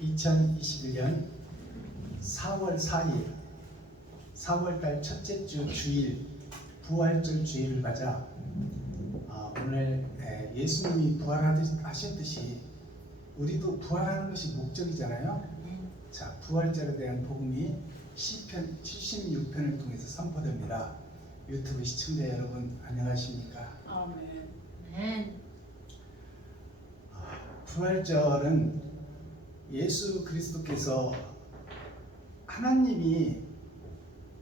2021년 4월 4일 4월달 첫째 주 주일 부활절 주일을 맞아 오늘 예수님이 부활하셨듯이 우리도 부활하는 것이 목적이잖아요. 자, 부활절에 대한 복음이 시편 76편을 통해서 선포됩니다. 유튜브 시청자 여러분 안녕하십니까? 아멘. 부활절은 예수 그리스도께서 하나님이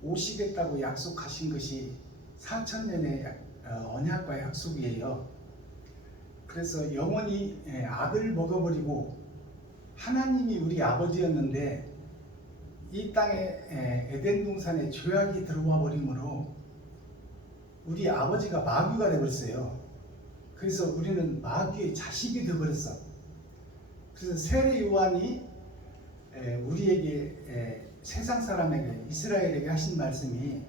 오시겠다고 약속하신 것이 4000년의 언약과 약속이에요. 그래서 영원히 악을 먹어버리고 하나님이 우리 아버지였는데 이 땅에 에덴 동산에 죄악이 들어와 버림으로 우리 아버지가 마귀가 되어버렸어요. 그래서 우리는 마귀의 자식이 되어버렸어. 그래서 세례 요한이 우리에게 세상 사람에게 이스라엘에게 하신 말씀이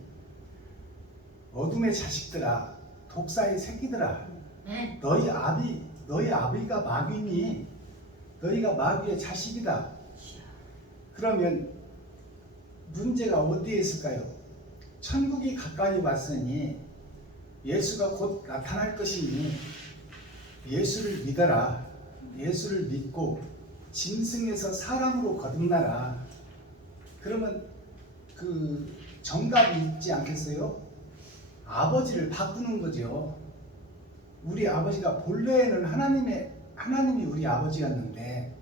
어둠의 자식들아, 독사의 새끼들아, 너희 아비가 마귀니 너희가 마귀의 자식이다. 그러면 문제가 어디에 있을까요? 천국이 가까이 왔으니 예수가 곧 나타날 것이니 예수를 믿어라. 예수를 믿고 짐승에서 사람으로 거듭나라. 그러면 그 정답이 있지 않겠어요? 아버지를 바꾸는 거죠. 우리 아버지가 본래에는 하나님이 우리 아버지였는데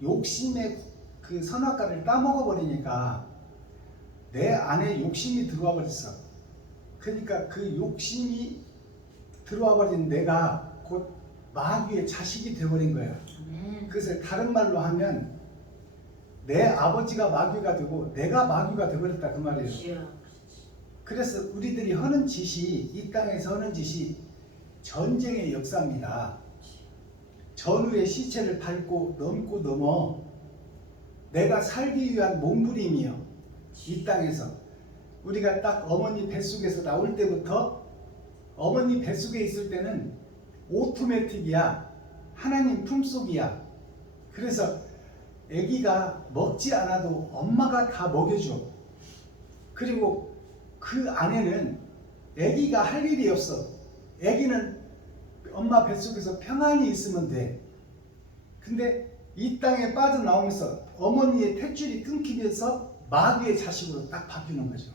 욕심의 그 선악과를 따먹어 버리니까 내 안에 욕심이 들어와 버렸어. 그러니까 그 욕심이 들어와 버린 내가 곧 마귀의 자식이 되어버린 거예요. 그래서 다른 말로 하면 내 아버지가 마귀가 되고 내가 마귀가 되어버렸다 그 말이에요. 그래서 우리들이 하는 짓이 이 땅에서 하는 짓이 전쟁의 역사입니다. 전우의 시체를 밟고 넘고 넘어 내가 살기 위한 몸부림이요. 이 땅에서 우리가 딱 어머니 뱃속에서 나올 때부터 어머니 뱃속에 있을 때는 오토매틱이야. 하나님 품속이야. 그래서 아기가 먹지 않아도 엄마가 다 먹여줘. 그리고 그 안에는 아기가 할 일이 없어. 아기는 엄마 뱃속에서 평안히 있으면 돼. 근데 이 땅에 빠져나오면서 어머니의 탯줄이 끊기면서 마귀의 자식으로 딱 바뀌는 거죠.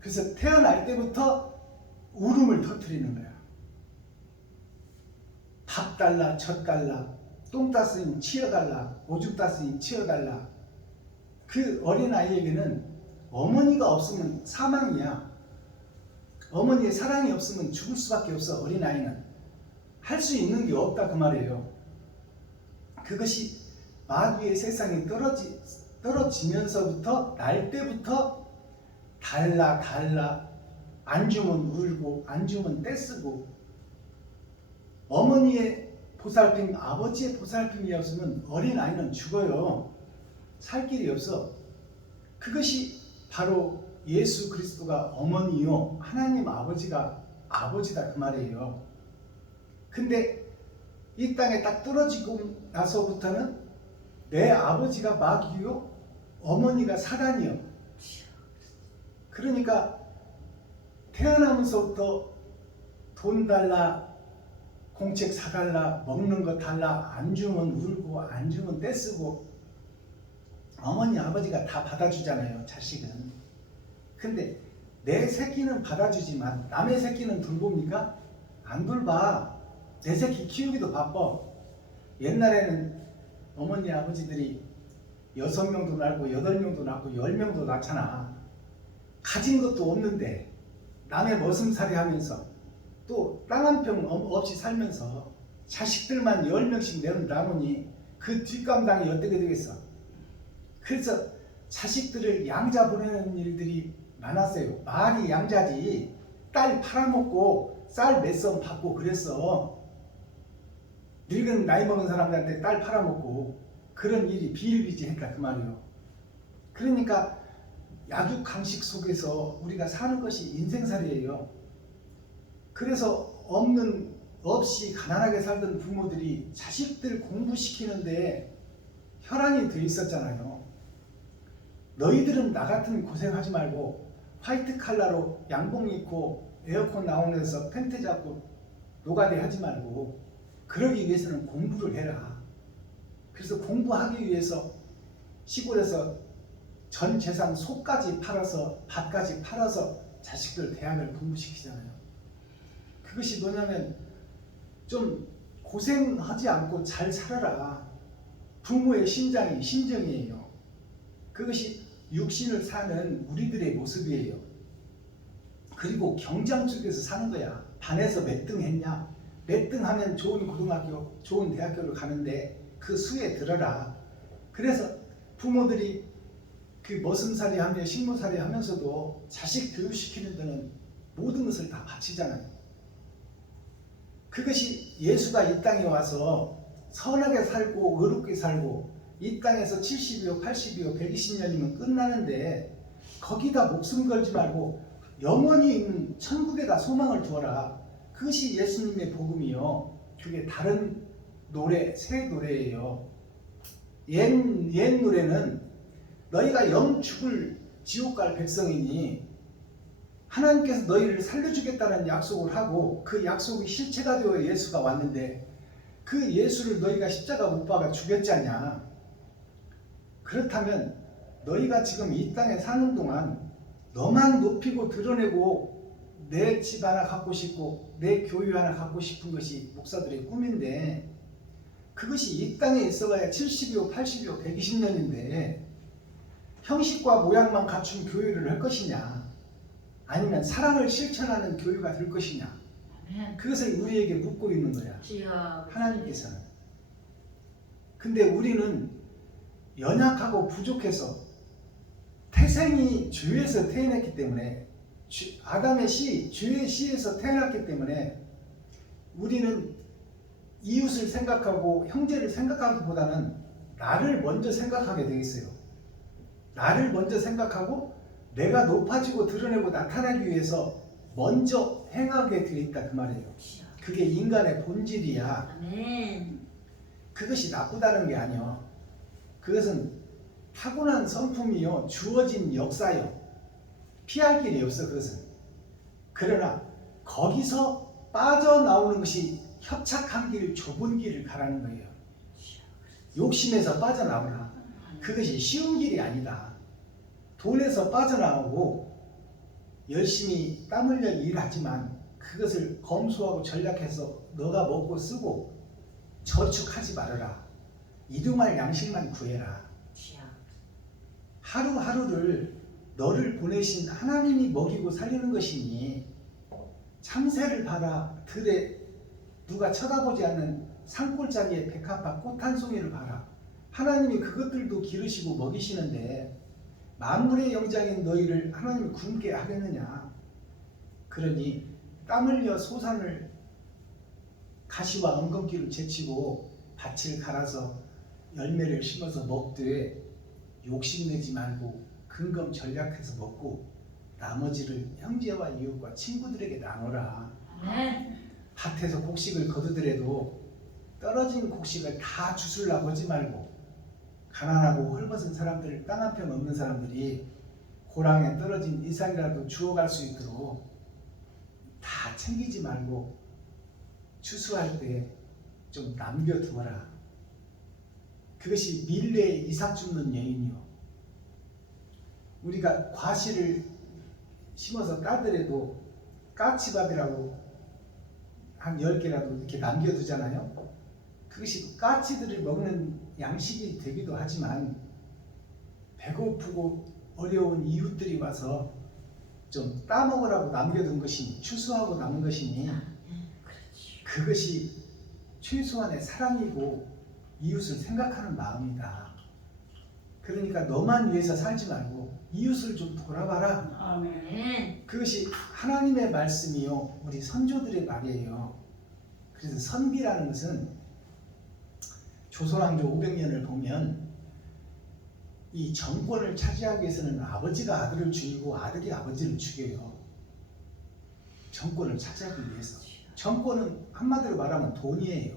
그래서 태어날 때부터 울음을 터뜨리는 거야. 밥 달라, 젖 달라, 똥 땄으니 치워달라, 오줌 땄으니 치워달라. 그 어린아이에게는 어머니가 없으면 사망이야. 어머니의 사랑이 없으면 죽을 수밖에 없어. 어린아이는 할 수 있는 게 없다 그 말이에요. 그것이 마귀의 세상에 떨어지면서부터 날 때부터 달라 안 주면 울고 안 주면 떼쓰고 어머니의 보살핌, 아버지의 보살핌이 없으면 어린아이는 죽어요. 살 길이 없어. 그것이 바로 예수 그리스도가 어머니요 하나님 아버지가 아버지다 그 말이에요. 근데 이 땅에 딱 떨어지고 나서부터는 내 아버지가 마귀요 어머니가 사단이요. 그러니까 태어나면서부터 돈 달라, 공책 사달라, 먹는 거 달라, 안 주면 울고 안 주면 떼쓰고 어머니 아버지가 다 받아주잖아요. 자식은. 근데 내 새끼는 받아주지만 남의 새끼는 돌봅니까? 안 돌봐. 내 새끼 키우기도 바빠. 옛날에는 어머니 아버지들이 6명도 낳고 8명도 낳고 10명도 낳잖아. 가진 것도 없는데 남의 머슴살이 하면서 또 땅 한 평 없이 살면서 자식들만 10명씩 낳으니 그 뒷감당이 어떻게 되겠어? 그래서 자식들을 양자 보내는 일들이 많았어요. 말이 양자지. 딸 팔아먹고 쌀 몇 선 받고 그랬어. 늙은 나이 먹은 사람들한테 딸 팔아먹고 그런 일이 비일비재했다 그 말이에요. 그러니까 약육강식 속에서 우리가 사는 것이 인생살이에요. 그래서 없이 가난하게 살던 부모들이 자식들 공부시키는데 혈안이 돼 있었잖아요. 너희들은 나 같은 고생하지 말고 화이트 칼라로 양복 입고 에어컨 나오는 데서 텐트 잡고 노가리 하지 말고 그러기 위해서는 공부를 해라. 그래서 공부하기 위해서 시골에서 전 재산 소까지 팔아서 밭까지 팔아서 자식들 대학을 공부시키잖아요. 그것이 뭐냐면 좀 고생하지 않고 잘 살아라. 부모의 심정이에요. 그것이 육신을 사는 우리들의 모습이에요. 그리고 경장 속에서 사는 거야. 반에서 몇 등 했냐? 몇 등 하면 좋은 고등학교, 좋은 대학교를 가는데 그 수에 들어라. 그래서 부모들이 그 머슴살이 하며 식모살이 하면서도 자식 교육시키는 데는 모든 것을 다 바치잖아요. 그것이 예수가 이 땅에 와서 선하게 살고 의롭게 살고 이 땅에서 70이요 80이요 120년이면 끝나는데 거기다 목숨 걸지 말고 영원히 있는 천국에다 소망을 두어라. 그것이 예수님의 복음이요. 그게 다른 노래, 새 노래예요. 옛 노래는 너희가 영 죽을 지옥 갈 백성이니 하나님께서 너희를 살려주겠다는 약속을 하고 그 약속이 실체가 되어 예수가 왔는데 그 예수를 너희가 십자가 못 박아 죽였잖냐. 그렇다면 너희가 지금 이 땅에 사는 동안 너만 높이고 드러내고 내 집 하나 갖고 싶고 내 교회 하나 갖고 싶은 것이 목사들의 꿈인데 그것이 이 땅에 있어봐야 70이요 80이요 120년인데 형식과 모양만 갖춘 교회를 할 것이냐 아니면 사랑을 실천하는 교회가 될 것이냐 그것을 우리에게 묻고 있는 거야. 하나님께서는. 근데 우리는 연약하고 부족해서 태생이 죄에서 태어났기 때문에 아담의 씨, 죄의 씨에서 태어났기 때문에 우리는 이웃을 생각하고 형제를 생각하기보다는 나를 먼저 생각하게 되겠어요. 나를 먼저 생각하고 내가 높아지고 드러내고 나타나기 위해서 먼저 행하게 되어 있다 그 말이에요. 그게 인간의 본질이야. 아멘. 그것이 나쁘다는 게 아니요. 그것은 타고난 성품이요. 주어진 역사요. 피할 길이 없어 그것은. 그러나 거기서 빠져나오는 것이 협착한 길, 좁은 길을 가라는 거예요. 욕심에서 빠져나오라. 그것이 쉬운 길이 아니다. 돈에서 빠져나오고 열심히 땀 흘려 일하지만 그것을 검소하고 전략해서 너가 먹고 쓰고 저축하지 말아라. 일용할 양식만 구해라. 하루하루를 너를 보내신 하나님이 먹이고 살리는 것이니 참새를 봐라. 들에 누가 쳐다보지 않는 산골짜기에 백합화 꽃 한 송이를 봐라. 하나님이 그것들도 기르시고 먹이시는데 만물의 영장인 너희를 하나님이 굶게 하겠느냐. 그러니 땀 흘려 소산을 가시와 엉겅퀴로 제치고 밭을 갈아서 열매를 심어서 먹되 욕심내지 말고 근검 전략해서 먹고 나머지를 형제와 이웃과 친구들에게 나눠라. 밭에서 곡식을 거두더라도 떨어진 곡식을 다 주술라고 하지 말고 가난하고 헐벗은 사람들, 땅 한 편 없는 사람들이 고랑에 떨어진 이삭이라도 주워갈 수 있도록 다 챙기지 말고 추수할 때 좀 남겨두어라. 그것이 밀레에 이삭 줍는 여인이요. 우리가 과실을 심어서 따더라도 까치밥이라고 한 10개라도 이렇게 남겨두잖아요. 그것이 까치들을 먹는 양식이 되기도 하지만 배고프고 어려운 이웃들이 와서 좀 따먹으라고 남겨둔 것이니 추수하고 남은 것이니 그것이 최소한의 사랑이고 이웃을 생각하는 마음이다. 그러니까 너만 위해서 살지 말고 이웃을 좀 돌아봐라. 아멘. 그것이 하나님의 말씀이요 우리 선조들의 말이에요. 그래서 선비라는 것은 조선왕조 500년을 보면 이 정권을 차지하기 위해서는 아버지가 아들을 죽이고 아들이 아버지를 죽여요. 정권을 차지하기 위해서. 정권은 한마디로 말하면 돈이에요.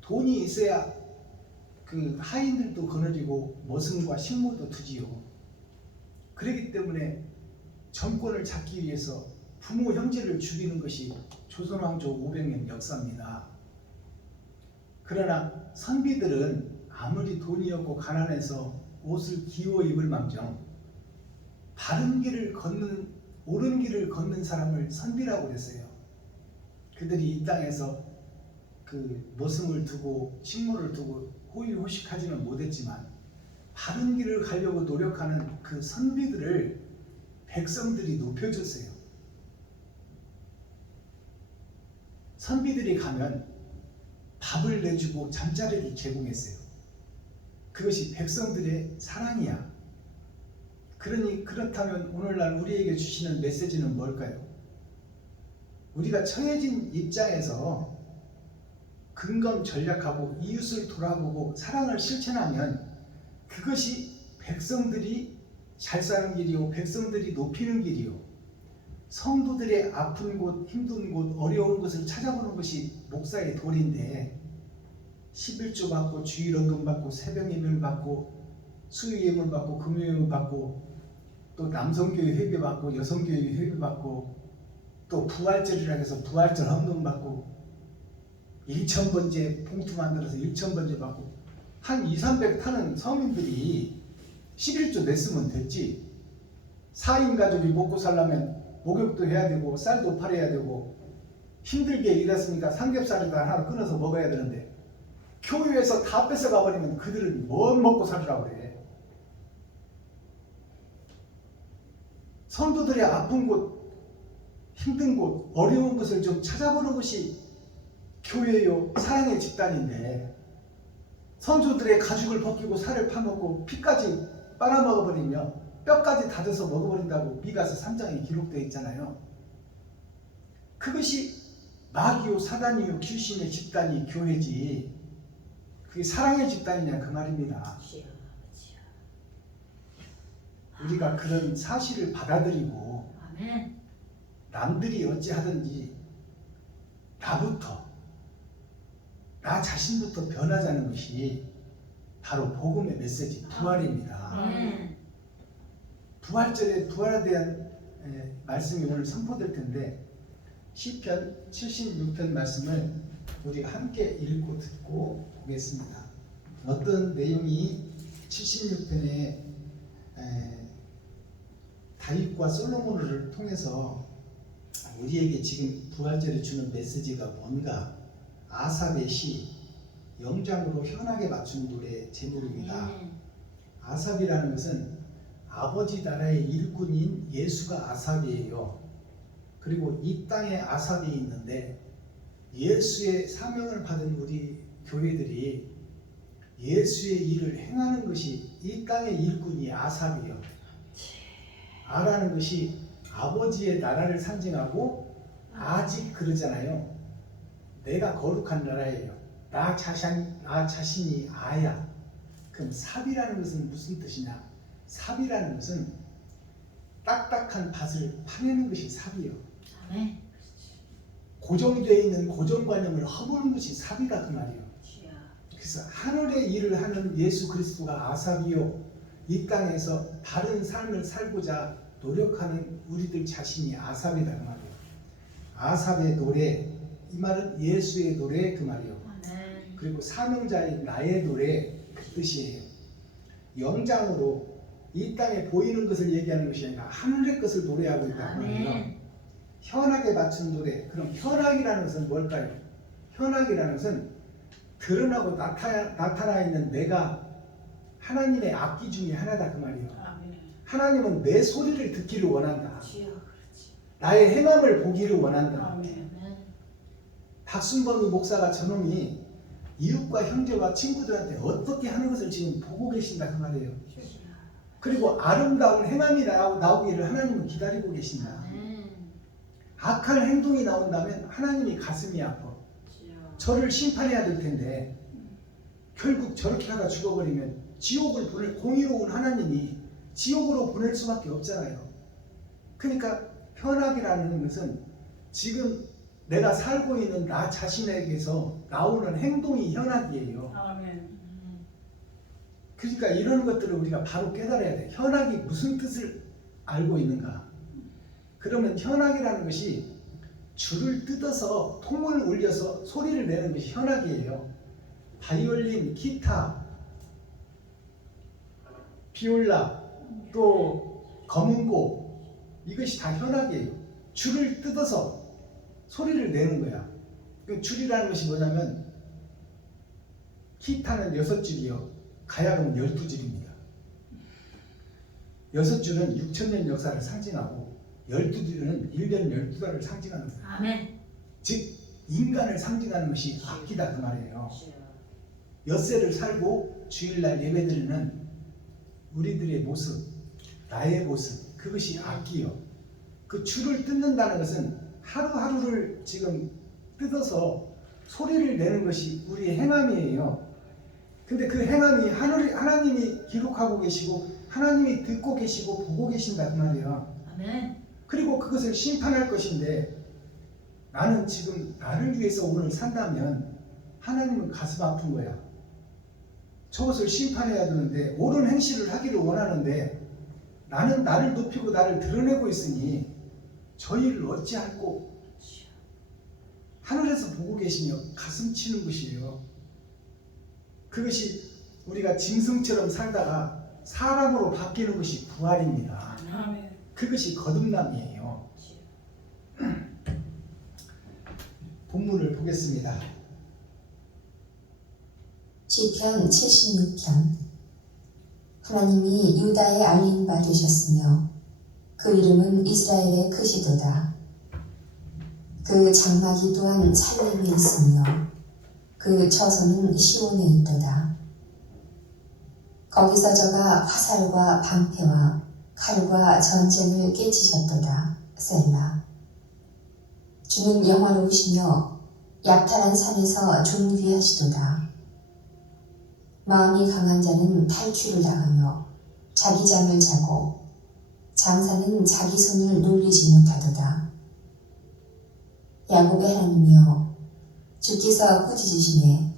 돈이 있어야 그 하인들도 거느리고 머슴과 식모도 두지요. 그렇기 때문에 정권을 잡기 위해서 부모 형제를 죽이는 것이 조선왕조 500년 역사입니다. 그러나 선비들은 아무리 돈이 없고 가난해서 옷을 기워 입을 망정 바른 길을 걷는 옳은 길을 걷는 사람을 선비라고 그랬어요. 그들이 이 땅에서 그 머슴을 두고 식모를 두고 호의호식하지는 못했지만 바른 길을 가려고 노력하는 그 선비들을 백성들이 높여줬어요. 선비들이 가면 밥을 내주고 잠자리를 제공했어요. 그것이 백성들의 사랑이야. 그렇다면 오늘날 우리에게 주시는 메시지는 뭘까요? 우리가 처해진 입장에서 근검전략하고 이웃을 돌아보고 사랑을 실천하면 그것이 백성들이 잘 사는 길이요, 백성들이 높이는 길이요, 성도들의 아픈 곳, 힘든 곳, 어려운 것을 찾아보는 것이 목사의 도리인데 11조 받고 주일원금 받고 새벽 예물 받고 수요 예물 받고 금요 예물 받고 또 남성교회 회비 받고 여성교회 회비 받고 또 부활절이라 해서 부활절 헌금 받고 1,000번째 봉투 만들어서 1,000번째 받고 한 200, 300 타는 서민들이 11조 냈으면 됐지. 4인 가족이 먹고 살려면 목욕도 해야 되고 쌀도 팔아야 되고 힘들게 일했으니까 삼겹살을 다 하나 끊어서 먹어야 되는데 교회에서 다 뺏어가 버리면 그들은 뭘 먹고 살으라고 그래. 성도들의 아픈 곳, 힘든 곳, 어려운 것을 좀 찾아보는 것이 교회요, 사랑의 집단인데 성도들의 가죽을 벗기고 살을 파먹고 피까지 빨아먹어버리며 뼈까지 닫아서 먹어버린다고 미가서 3장에 기록되어 있잖아요. 그것이 마귀요 사단이요 귀신의 집단이 교회지 그게 사랑의 집단이냐 그 말입니다. 우리가 그런 사실을 받아들이고 남들이 어찌하든지 나 자신부터 변하자는 것이 바로 복음의 메시지 부활입니다. 부활절에 부활에 대한 말씀이 오늘 선포될 텐데 시편 76편 말씀을 우리 함께 읽고 듣고 보겠습니다. 어떤 내용이 76편에 다윗과 솔로몬을 통해서 우리에게 지금 부활절에 주는 메시지가 뭔가 아삽의 시 영장으로 현악에 맞춘 노래 제목입니다. 아삽이라는 것은 아버지 나라의 일꾼인 예수가 아삽이에요. 그리고 이 땅에 아삽이 있는데 예수의 사명을 받은 우리 교회들이 예수의 일을 행하는 것이 이 땅의 일꾼이 아삽이요. 아라는 것이 아버지의 나라를 상징하고 아직 그러잖아요. 내가 거룩한 나라예요. 나 자신이 아야. 그럼 삽이라는 것은 무슨 뜻이냐? 삽이라는 것은 딱딱한 밭을 파내는 것이 삽이요. 고정되어 있는 고정관념을 허무는 것이 삽이다 그 말이요. 그래서 하늘의 일을 하는 예수 그리스도가 아삽이요. 이 땅에서 다른 삶을 살고자 노력하는 우리들 자신이 아삽이다 그 말이요. 아삽의 노래, 이 말은 예수의 노래 그 말이요. 그리고 사명자인 나의 노래 그 뜻이에요. 영장으로 이 땅에 보이는 것을 얘기하는 것이 아니라 하늘의 것을 노래하고 있다 그 말이요. 현악에 맞춘 노래. 그럼 현악이라는 것은 뭘까요? 현악이라는 것은 드러나고 나타나 있는 내가 하나님의 악기 중에 하나다 그 말이에요. 하나님은 내 소리를 듣기를 원한다. 나의 행함을 보기를 원한다. 박순범 목사가 저놈이 이웃과 형제와 친구들한테 어떻게 하는 것을 지금 보고 계신다 그 말이에요. 그리고 아름다운 행함이 나오기를 하나님은 기다리고 계신다. 악한 행동이 나온다면 하나님이 가슴이 아파. 저를 심판해야 될 텐데 결국 저렇게 하다 죽어버리면 지옥을 보낼 공의로운 하나님이 지옥으로 보낼 수밖에 없잖아요. 그러니까 현악이라는 것은 지금 내가 살고 있는 나 자신에게서 나오는 행동이 현악이에요. 그러니까 이런 것들을 우리가 바로 깨달아야 돼. 현악이 무슨 뜻을 알고 있는가? 그러면 현악이라는 것이 줄을 뜯어서 통을 울려서 소리를 내는 것이 현악이에요. 바이올린, 기타, 비올라, 또 검은고, 이것이 다 현악이에요. 줄을 뜯어서 소리를 내는 거야. 그 줄이라는 것이 뭐냐면 기타는 6줄이요. 가야금은 12줄입니다. 6줄은 6천년 역사를 상징하고 12줄은 1년 12달을 상징하는 거예요. 아멘. 즉 인간을 상징하는 것이 악기다 그 말이에요. 엿새를 살고 주일날 예배드리는 우리들의 모습, 나의 모습, 그것이 악기요. 그 줄을 뜯는다는 것은 하루하루를 지금 뜯어서 소리를 내는 것이 우리의 행함이에요. 근데 그 행함이 하나님이 기록하고 계시고 하나님이 듣고 계시고 보고 계신다 그 말이에요. 아멘. 그리고 그것을 심판할 것인데 나는 지금 나를 위해서 오늘 산다면 하나님은 가슴 아픈 거야. 저것을 심판해야 되는데 옳은 행실을 하기를 원하는데 나는 나를 높이고 나를 드러내고 있으니 저 일을 어찌할꼬. 하늘에서 보고 계시며 가슴 치는 것이에요. 그것이 우리가 짐승처럼 살다가 사람으로 바뀌는 것이 부활입니다. 아멘. 그것이 거듭남이에요. 본문을 보겠습니다. 시편 76편. 하나님이 유다에 알린 바 되셨으며 그 이름은 이스라엘의 크시도다. 그 장막이 또한 살림에 있으며 그 처소는 시온에 있도다. 거기서 저가 화살과 방패와 칼과 전쟁을 깨치셨도다. 셀라. 주는 영화로우시며 약탈한 산에서 존귀하시도다. 마음이 강한 자는 탈취를 당하며 자기 잠을 자고 장사는 자기 손을 놀리지 못하도다. 야곱의 하나님이여 주께서 꾸짖으시네.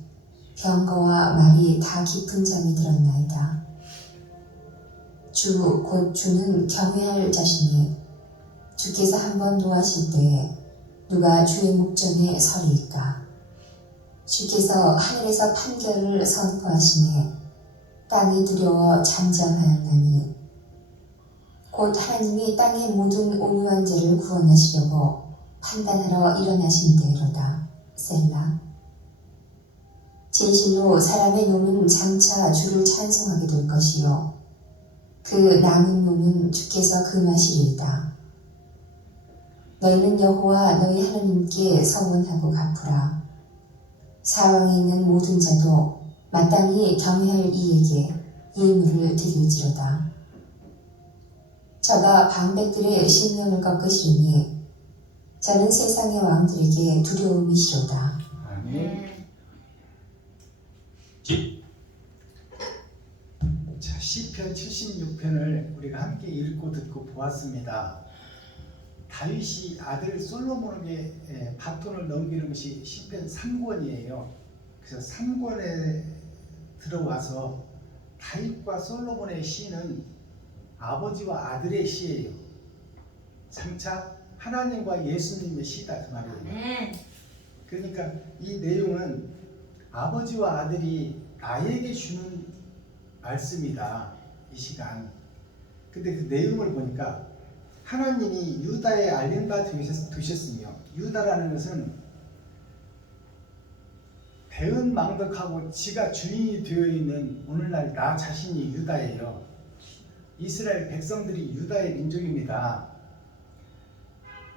병거와 말이 다 깊은 잠이 들었나이다. 주 곧 주는 경외할 자시니 주께서 한번 노하실 때에 누가 주의 목전에 서리이까. 주께서 하늘에서 판결을 선포하시네. 땅이 두려워 잠잠하였나니 곧 하나님이 땅의 모든 온유한 죄를 구원하시려고 판단하러 일어나신 대로다. 셀라. 진실로 사람의 몸은 장차 주를 찬송하게 될 것이요 그 남은 몸은 주께서 금하시리이다. 너희는 여호와 너희 하나님께 서원하고 갚으라. 사방에 있는 모든 자도 마땅히 경외할 이에게 예물을 드릴지로다. 저가 방백들의 심령을 꺾으시리니 저는 세상의 왕들에게 두려움이시로다. 아멘. 자, 시편 76편을 우리가 함께 읽고 듣고 보았습니다. 다윗이 아들 솔로몬에게 바톤을 넘기는 것이 시편 3권이에요. 그래서 3권에 들어와서 다윗과 솔로몬의 시는 아버지와 아들의 시예요. 장차 하나님과 예수님의 시다 그 말이에요. 아멘. 그러니까 이 내용은 아버지와 아들이 나에게 주는 말씀이다 이 시간. 근데 그 내용을 보니까 하나님이 유다에 알린 바 되셨으며, 유다라는 것은 배은망덕하고 지가 주인이 되어 있는 오늘날 나 자신이 유다예요. 이스라엘 백성들이 유다의 민족입니다.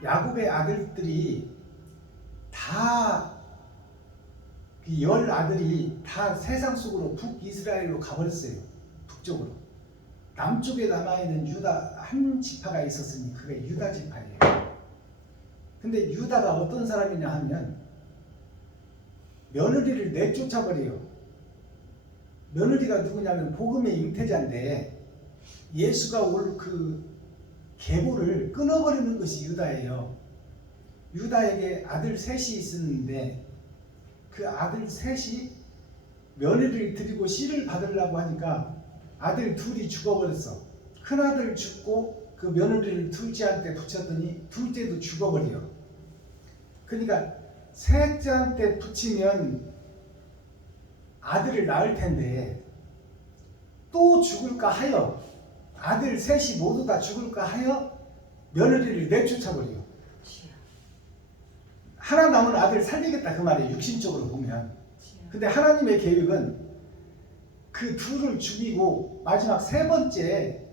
야곱의 아들들이 다 그 10아들이 다 세상 속으로 북이스라엘로 가버렸어요. 북쪽으로. 남쪽에 남아있는 유다 한 지파가 있었으니 그게 유다 지파예요. 근데 유다가 어떤 사람이냐 하면 며느리를 내쫓아버려요. 며느리가 누구냐면 복음의 잉태자인데 예수가 올 그 계보를 끊어버리는 것이 유다예요. 유다에게 아들 셋이 있었는데 그 아들 셋이 며느리를 드리고 씨를 받으려고 하니까 아들 둘이 죽어버렸어. 큰아들 죽고 그 며느리를 둘째한테 붙였더니 둘째도 죽어버려. 그러니까 셋째한테 붙이면 아들을 낳을 텐데 또 죽을까 하여, 아들 셋이 모두 다 죽을까 하여 며느리를 내쫓아버려. 하나 남은 아들 살리겠다 그 말이에요, 육신적으로 보면. 근데 하나님의 계획은 그 둘을 죽이고 마지막 세 번째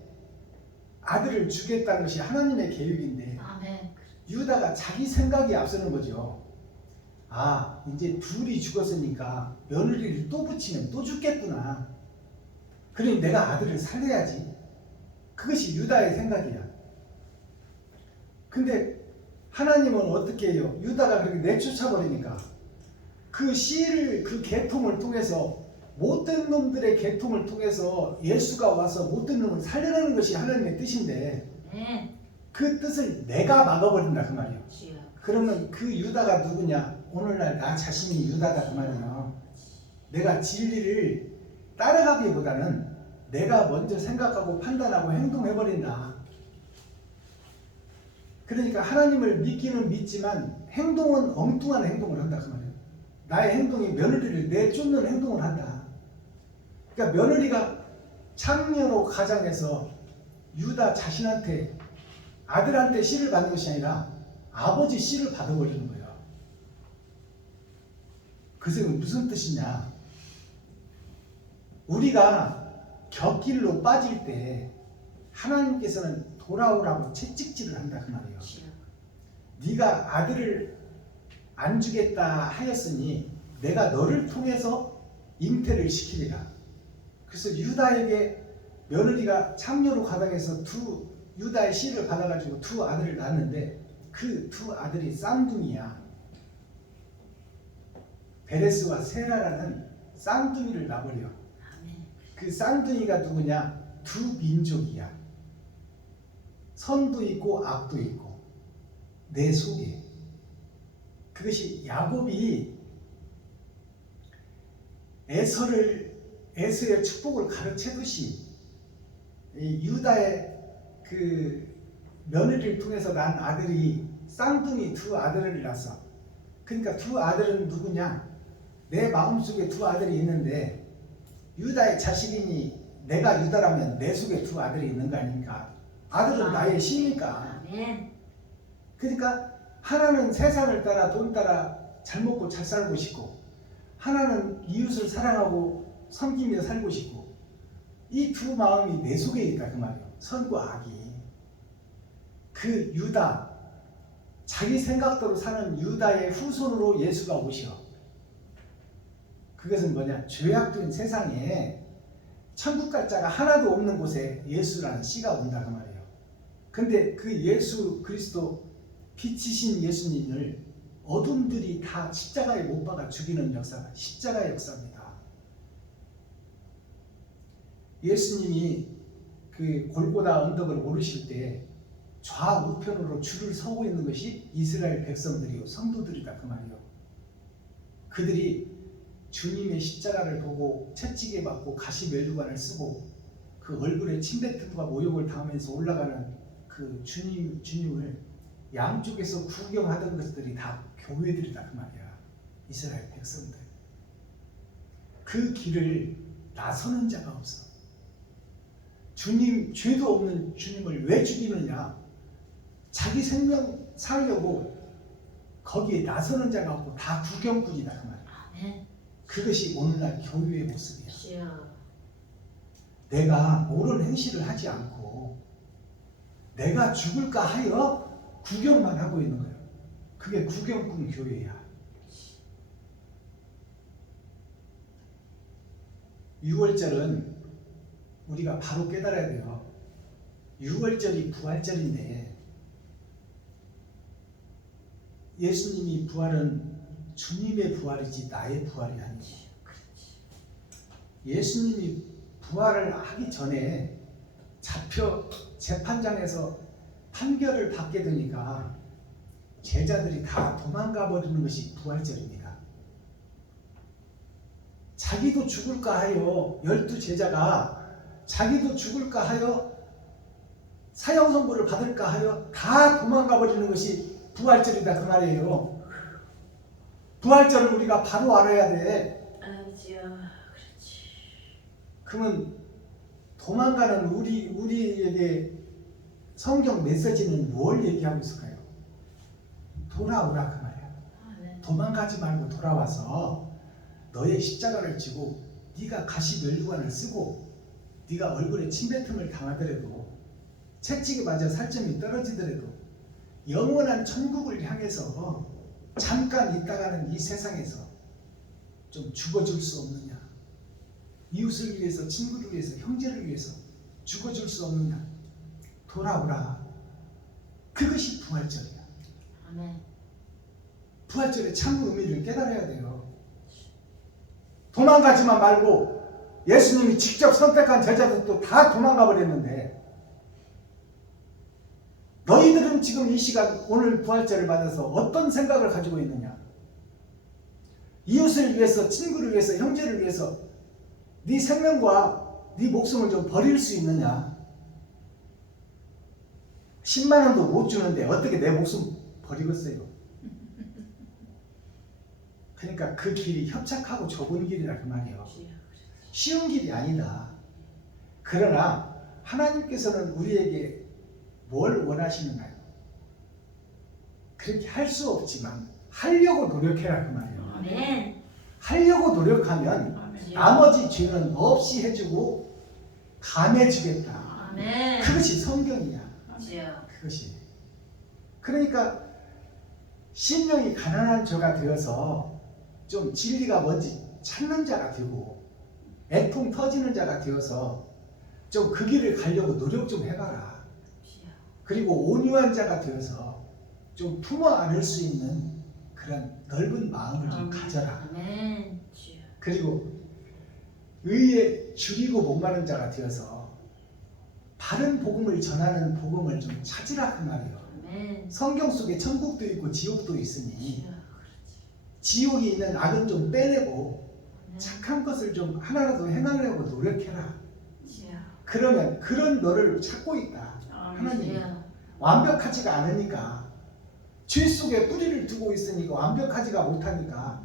아들을 주겠다는 것이 하나님의 계획인데, 아멘. 유다가 자기 생각이 앞서는 거죠. 아, 이제 둘이 죽었으니까 며느리를 또 붙이면 또 죽겠구나. 그러니 내가 아들을 살려야지. 그것이 유다의 생각이야. 근데 하나님은 어떻게 해요? 유다가 그렇게 내쫓아버리니까 그 씨를, 그 계통을 통해서, 못된 놈들의 계통을 통해서 예수가 와서 못된 놈을 살려내는 것이 하나님의 뜻인데 아멘. 그 뜻을 내가 막아버린다 그 말이에요. 주여. 그러면 그 유다가 누구냐? 오늘날 나 자신이 유다다 그 말이에요. 내가 진리를 따라가기보다는 내가 먼저 생각하고 판단하고 행동해버린다. 그러니까 하나님을 믿기는 믿지만 행동은 엉뚱한 행동을 한다 그 말이에요. 나의 행동이 며느리를 내쫓는 행동을 한다. 그러니까 며느리가 창녀로 가장해서 유다 자신한테, 아들한테 씨를 받는 것이 아니라 아버지 씨를 받아버리는 거예요. 그것은 무슨 뜻이냐? 우리가 곁길로 빠질 때 하나님께서는 돌아오라고 채찍질을 한다 그 말이에요. 주여. 네가 아들을 안 주겠다 하였으니 내가 너를 통해서 잉태를 시키리라. 그래서 유다에게 며느리가 창녀로 가당해서 유다의 씨를 받아가지고 두 아들을 낳았는데 그 두 아들이 쌍둥이야. 베레스와 세라라는 쌍둥이를 낳아버려. 아멘. 그 쌍둥이가 누구냐? 두 민족이야. 선도 있고 악도 있고 내 속에. 그것이 야곱이 에서의 축복을 가르치듯이 이 유다의 그 며느리를 통해서 난 아들이 쌍둥이 두 아들을 낳았어. 그러니까 두 아들은 누구냐? 내 마음속에 두 아들이 있는데 유다의 자식이니 내가 유다라면 내 속에 두 아들이 있는 거 아닙니까? 아들은 나의 씨니까. 아멘. 그러니까 하나는 세상을 따라 돈 따라 잘 먹고 잘 살고 싶고, 하나는 이웃을 사랑하고 섬기며 살고 싶고, 이 두 마음이 내 속에 있다 그 말이에요. 선과 악이. 그 유다, 자기 생각대로 사는 유다의 후손으로 예수가 오셔. 그것은 뭐냐? 죄악된 세상에 천국 갈 자가 하나도 없는 곳에 예수라는 씨가 온다 그 말이에요. 근데 그 예수 그리스도 빛이신 예수님을 어둠들이 다 십자가에 못 박아 죽이는 역사가 십자가의 역사입니다. 예수님이 그 골고다 언덕을 오르실 때 좌우편으로 줄을 서고 있는 것이 이스라엘 백성들이요, 성도들이다 그 말이요. 그들이 주님의 십자가를 보고 채찍에 맞고 가시면류관을 쓰고 그 얼굴에 침뱉음과 모욕을 당하면서 올라가는 그 주님을 양쪽에서 구경하던 것들이 다 교회들이다 그 말이야. 이스라엘 백성들. 그 길을 나서는 자가 없어. 주님, 죄도 없는 주님을 왜 죽이느냐? 자기 생명 살려고 거기에 나서는 자가 없고 다 구경꾼이다 그 말이야. 아멘. 그것이 오늘날 교회의 모습이야. 주여. 내가 옳은 행실을 하지 않고 내가 죽을까 하여 구경만 하고 있는 거예요. 그게 구경꾼 교회야. 6월절은 우리가 바로 깨달아야 돼요. 6월절이 부활절인데 예수님이 부활은 주님의 부활이지 나의 부활이 아니지. 예수님이 부활을 하기 전에 잡혀 재판장에서 판결을 받게 되니까 제자들이 다 도망가 버리는 것이 부활절입니다. 자기도 죽을까 하여 12제자가 자기도 죽을까 하여 사형선고를 받을까 하여 다 도망가 버리는 것이 부활절이다 그 말이에요. 부활절을 우리가 바로 알아야 돼. 아버지야, 그렇지. 그러면 도망가는 우리에게 성경 메시지는 뭘 얘기하고 있을까요? 돌아오라 그 말이야. 아멘. 도망가지 말고 돌아와서 너의 십자가를 지고 네가 가시면류관을 쓰고 네가 얼굴에 침뱉음을 당하더라도 채찍에 맞아 살점이 떨어지더라도 영원한 천국을 향해서 잠깐 있다가는 이 세상에서 좀 죽어줄 수 없느냐? 이웃을 위해서, 친구를 위해서, 형제를 위해서 죽어줄 수 없느냐? 돌아오라. 그것이 부활절이야. 아멘. 부활절의 참 의미를 깨달아야 돼요. 도망가지만 말고 예수님이 직접 선택한 제자들도 다 도망가 버렸는데 너희들은 지금 이 시간 오늘 부활절을 받아서 어떤 생각을 가지고 있느냐? 이웃을 위해서, 친구를 위해서, 형제를 위해서 네 생명과 네 목숨을 좀 버릴 수 있느냐? 10만 원도 못 주는데 어떻게 내 목숨 버리겠어요? 그러니까 그 길이 협착하고 좁은 길이라 그 말이에요. 쉬운 길이 아니다. 그러나 하나님께서는 우리에게 뭘 원하시는가요? 그렇게 할 수 없지만 하려고 노력해라 그 말이에요. 아멘. 하려고 노력하면 아멘. 나머지 죄는 없이 해주고 감해주겠다. 아멘. 그것이 성경이야. 아버지야. 그것이. 그러니까 심령이 가난한 자가 되어서 좀 진리가 뭔지 찾는 자가 되고 애통 터지는 자가 되어서 좀 그 길을 가려고 노력 좀 해봐라. 그리고 온유한 자가 되어서 좀 품어 안을 수 있는 그런 넓은 마음을 좀 가져라. 아멘. 그리고 의에 줄이고 목마른 자가 되어서 바른 복음을 전하는 복음을 좀 찾으라 그 말이에요. 아멘. 성경 속에 천국도 있고 지옥도 있으니 그렇지. 지옥에 있는 악은 좀 빼내고 착한 것을 좀 하나라도 행하려고 노력해라. 그러면 그런 너를 찾고 있다. 하나님 완벽하지가 않으니까 죄 속에 뿌리를 두고 있으니까 완벽하지가 못하니까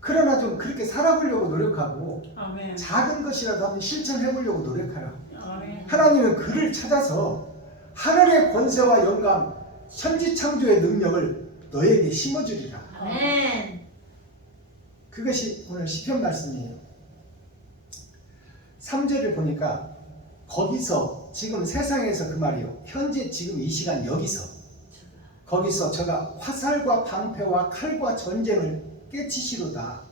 그러나 좀 그렇게 살아보려고 노력하고 아멘. 작은 것이라도 한번 실천해보려고 노력하라. 아멘. 하나님은 그를 찾아서 하늘의 권세와 영광 천지창조의 능력을 너에게 심어주리라. 아멘. 그것이 오늘 시편 말씀이에요. 3절을 보니까 거기서 지금 세상에서 그 말이요. 현재 지금 이 시간 여기서 거기서 저가 화살과 방패와 칼과 전쟁을 깨치시로다.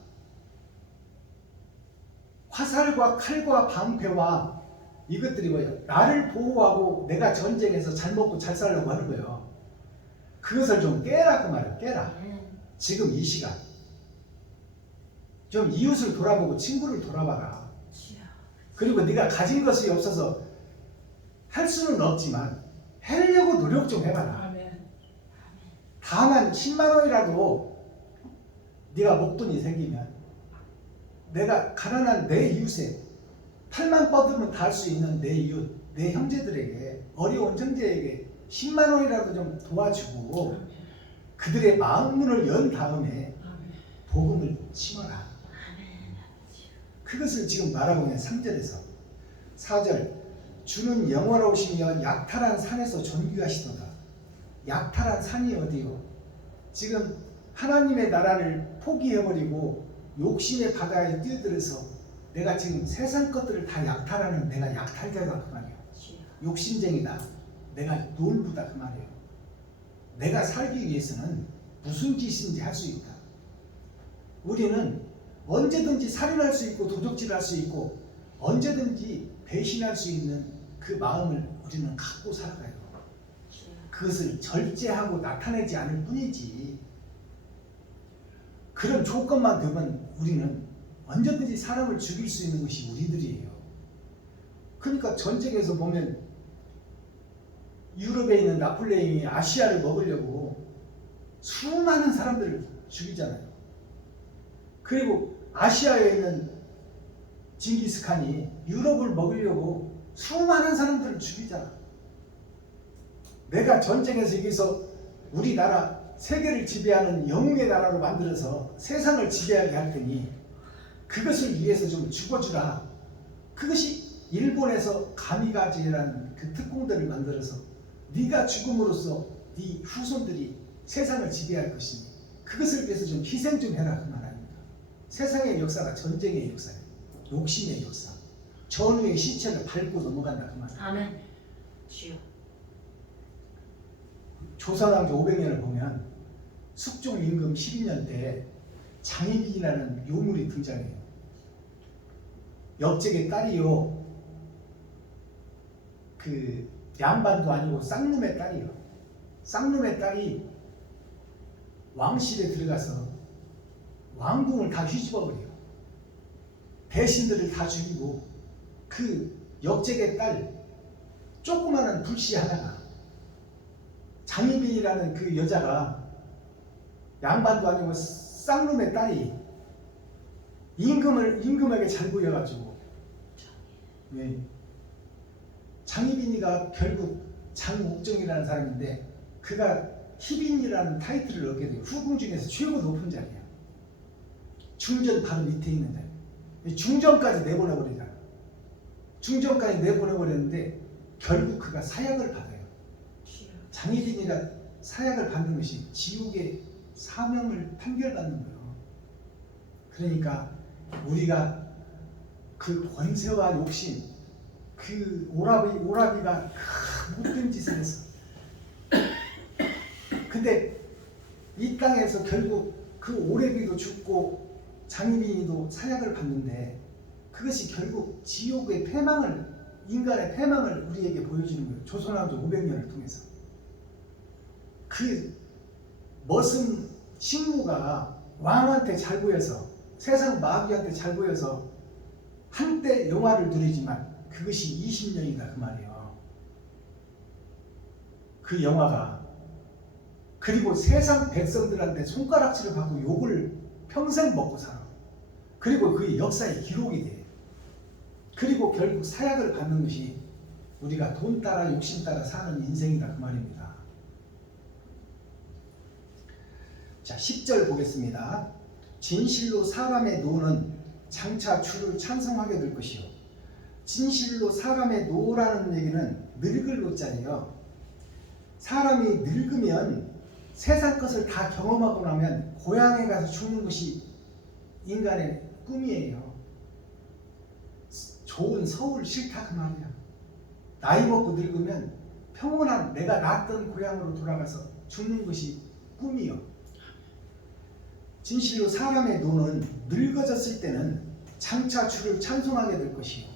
화살과 칼과 방패와 이것들이 뭐예요? 나를 보호하고 내가 전쟁에서 잘 먹고 잘 살려고 하는 거예요. 그것을 좀 깨라 그 말이에요. 깨라. 지금 이 시간 좀 이웃을 돌아보고 친구를 돌아봐라. 그리고 네가 가진 것이 없어서 할 수는 없지만 하려고 노력 좀 해봐라. 다만 10만 원이라도 네가 목돈이 생기면 내가 가난한 내 이웃에 팔만 뻗으면 다 할 수 있는 내 이웃, 내 형제들에게 어려운 형제에게 10만 원이라도 좀 도와주고 그들의 마음문을 연 다음에 복음을 심어라. 그것을 지금 말하고 있는 3절에서 4절 주는 영원하시며 약탈한 산에서 존귀하시도다. 약탈한 산이 어디요? 지금 하나님의 나라를 포기해버리고 욕심의 바다에 뛰어들어서 내가 지금 세상 것들을 다 약탈하는 내가 약탈자다 그 말이에요. 욕심쟁이다. 내가 놀부다 그 말이에요. 내가 살기 위해서는 무슨 짓인지 할 수 있다. 우리는 언제든지 살인할 수 있고 도적질할 수 있고 언제든지 배신할 수 있는 그 마음을 우리는 갖고 살아가요. 그것을 절제하고 나타내지 않을 뿐이지 그런 조건만 되면 우리는 언제든지 사람을 죽일 수 있는 것이 우리들이에요. 그러니까 전쟁에서 보면 유럽에 있는 나폴레옹이 아시아를 먹으려고 수많은 사람들을 죽이잖아요. 그리고 아시아에 있는 징기스칸이 유럽을 먹으려고 수많은 사람들을 죽이잖아. 내가 전쟁에서 이기서 우리나라 세계를 지배하는 영웅의 나라로 만들어서 세상을 지배하게 할 테니 그것을 위해서 좀 죽어주라. 그것이 일본에서 가미가지라는 그 특공대를 만들어서 네가 죽음으로써 네 후손들이 세상을 지배할 것이니 그것을 위해서 좀 희생 좀 해라 그 말 아닙니까? 세상의 역사가 전쟁의 역사예요. 욕심의 역사. 전우의 시체를 밟고 넘어간다 그 말이에요. 아멘. 주여. 조선왕조 500년을 보면 숙종 임금 12년 때 장희빈이라는 요물이 등장해요. 역적의 딸이요. 그 양반도 아니고 쌍놈의 딸이요. 쌍놈의 딸이 왕실에 들어가서 왕궁을 다 휘집어버려요. 대신들을 다 죽이고 그 역적의 딸 조그마한 불씨 하나가 장희빈이라는 그 여자가 양반도 아니고 쌍놈의 딸이 임금에게 잘 보여가지고 장희빈이가 결국 장옥정이라는 사람인데 그가 희빈이라는 타이틀을 얻게 돼요. 후궁 중에서 최고 높은 자리야. 중전 바로 밑에 있는 자리. 중전까지 내보내버리잖아. 중전까지 내보내버렸는데 결국 그가 사약을 받아요. 장희빈이가 사약을 받는 것이 지옥의 사명을 판결받는 거예요. 그러니까 우리가 그 권세와 욕심, 그 오라비가 못된 짓을 했어. 근데 이 땅에서 결국 그 오래비도 죽고 장희빈이도 사약을 받는데 그것이 결국 지옥의 패망을, 인간의 패망을 우리에게 보여주는 거예요. 조선왕조 500년을 통해서. 그 머슴 식무가 왕한테 잘 보여서, 세상 마귀한테 잘 보여서 한때 영화를 누리지만 그것이 20년이다 그 말이에요. 그 영화가. 그리고 세상 백성들한테 손가락질을 받고 욕을 평생 먹고 살아. 그리고 그게 역사의 기록이 돼. 그리고 결국 사약을 받는 것이 우리가 돈 따라 욕심 따라 사는 인생이다 그 말입니다. 자, 10절 보겠습니다. 진실로 사람의 노는 장차 주를 찬송하게 될 것이요. 진실로 사람의 노라는 얘기는 늙을 노자예요. 사람이 늙으면 세상 것을 다 경험하고 나면 고향에 가서 죽는 것이 인간의 꿈이에요. 좋은 서울 싫다 그 말이야. 나이 먹고 늙으면 평온한 내가 낳았던 고향으로 돌아가서 죽는 것이 꿈이요. 진실로 사람의 노는 늙어졌을 때는 장차 주를 찬송하게 될 것이요.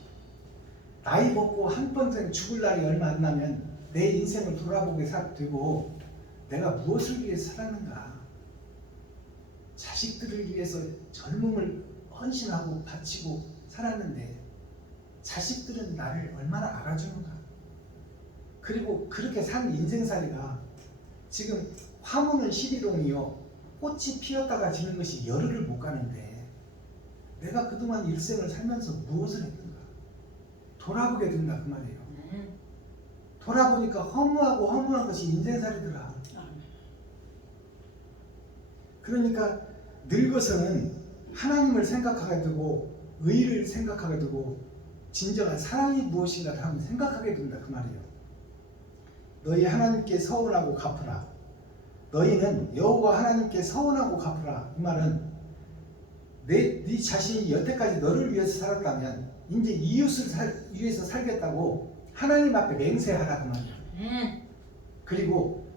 나이 먹고 한평생 죽을 날이 얼마 안 나면 내 인생을 돌아보게 되고 내가 무엇을 위해서 살았는가. 자식들을 위해서 젊음을 헌신하고 바치고 살았는데 자식들은 나를 얼마나 알아주는가. 그리고 그렇게 산 인생살이가 지금 화무는 11홍이요. 꽃이 피었다가 지는 것이 열흘을 못 가는데 내가 그동안 일생을 살면서 무엇을 했는가. 돌아보게 된다 그 말이에요. 돌아보니까 허무한 것이 인생살이더라. 그러니까 늙어서는 하나님을 생각하게 되고 의를 생각하게 되고 진정한 사랑이 무엇인가를 한번 생각하게 된다 그 말이에요. 너희 하나님께 서운하고 갚으라. 너희는 여호와 하나님께 서운하고 갚으라. 이 말은 네 자신이 여태까지 너를 위해서 살았다면 이제 이웃을 위해서 살겠다고 하나님 앞에 맹세하라 그 말이에요. 그리고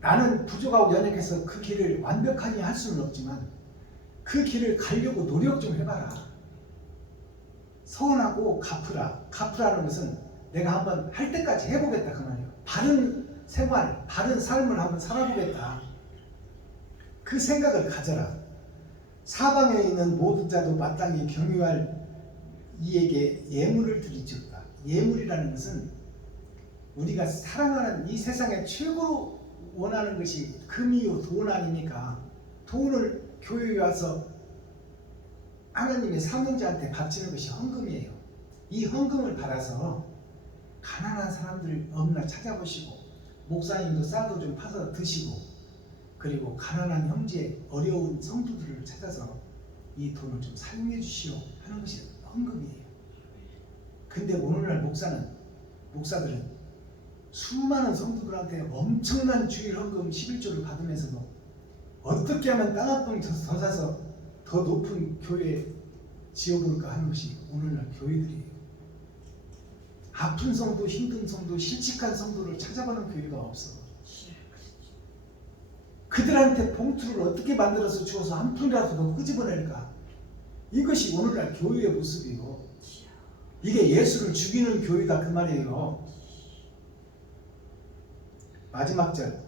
나는 부족하고 연약해서 그 길을 완벽하니 할 수는 없지만 그 길을 가려고 노력 좀 해봐라. 서운하고 갚으라. 갚으라는 것은 내가 한번 할 때까지 해보겠다 그 말이에요. 바른 생활, 바른 삶을 한번 살아보겠다. 그 생각을 가져라. 사방에 있는 모든 자도 마땅히 경유할 이에게 예물을 드리지어다. 예물이라는 것은 우리가 사랑하는 이 세상에 최고로 원하는 것이 금이요 돈 아닙니까? 돈을 교회에 와서 하나님의 사명자한테 바치는 것이 헌금이에요. 이 헌금을 받아서 가난한 사람들 어느 찾아보시고 목사님도 쌀도 좀 파서 드시고 그리고 가난한 형제 어려운 성도들을 찾아서 이 돈을 좀 사용해 주시오 하는 것이 헌금이에요. 근데 오늘날 목사들은 수많은 성도들한테 엄청난 주일 헌금 11조를 받으면서도 어떻게 하면 땅 한 푼 더 사서 더 높은 교회에 지어볼까 하는 것이 오늘날 교회들이에요. 아픈 성도, 힘든 성도, 실직한 성도를 찾아가는 교회가 없어. 그들한테 봉투를 어떻게 만들어서 주어서 한 푼이라도 더 끄집어낼까? 이것이 오늘날 교회의 모습이고 이게 예수를 죽이는 교회다 그 말이에요. 마지막 절,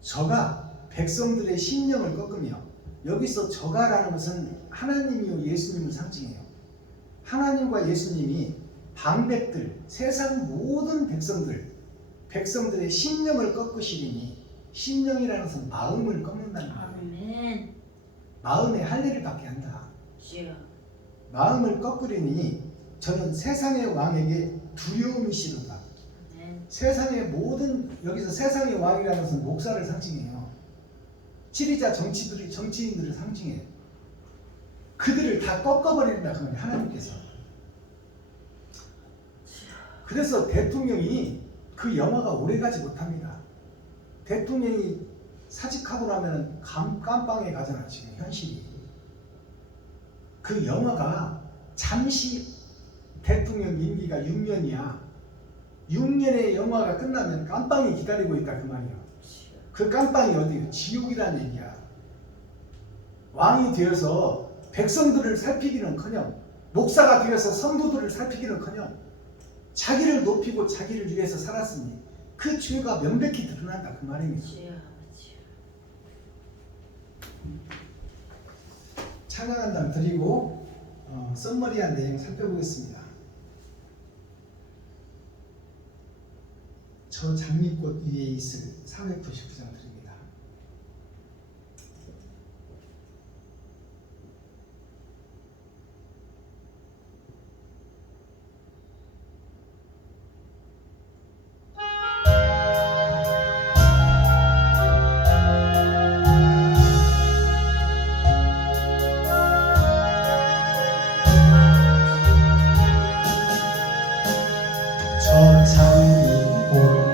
저가 백성들의 심령을 꺾으며, 여기서 저가라는 것은 하나님이요 예수님을 상징해요. 하나님과 예수님이 방백들, 세상 모든 백성들의 심령을 꺾으시리니, 심령이라는 것은 마음을 꺾는다는 거예요. 아멘. 마음에 할례를 받게 한다. 주여. 마음을 꺾으리니 저는 세상의 왕에게 두려움이 싫다. 세상의 모든, 여기서 세상의 왕이라는 것은 목사를 상징해요. 지리자 정치인들을 상징해요. 그들을 다 꺾어버린다 그 말이에요. 하나님께서. 그래서 대통령이 그 영화가 오래가지 못합니다. 대통령이 사직하고 나면 깜빵에 가잖아. 지금 현실이. 그 영화가 잠시 대통령 임기가 6년이야. 6년의 영화가 끝나면 깜빵이 기다리고 있다 그 말이야. 그 깜빵이 어디예요? 지옥이라는 얘기야. 왕이 되어서 백성들을 살피기는커녕, 목사가 되어서 성도들을 살피기는커녕 자기를 높이고 자기를 위해서 살았으니 그 죄가 명백히 드러난다 그 말입니다. 찬양한다면 드리고 썸머리한 내용 살펴보겠습니다. 저 장미꽃 위에 있을 499장 드립니다. 저 장미꽃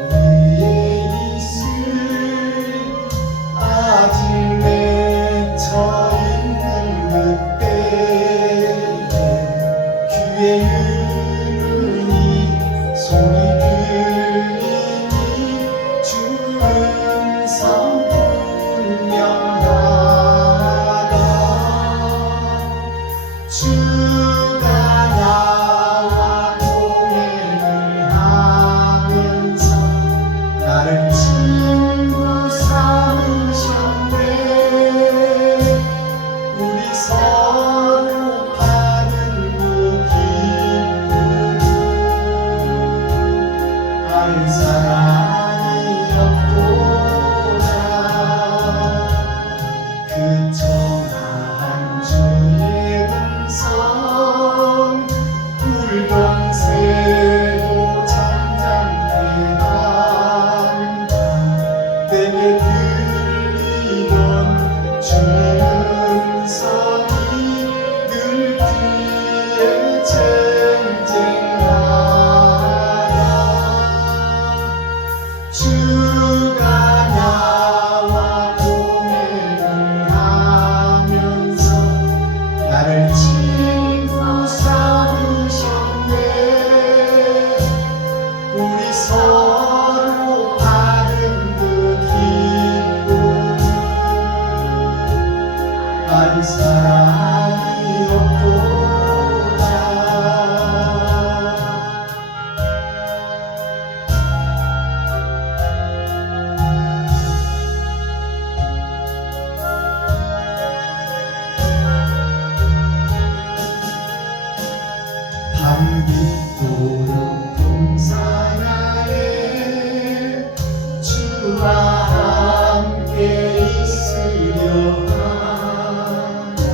함께 있으려 하나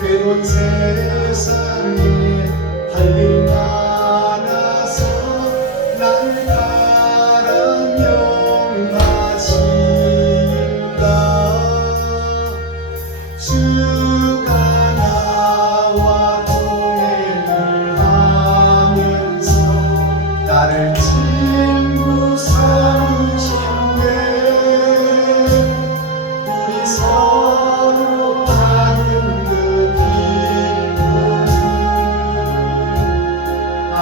외로운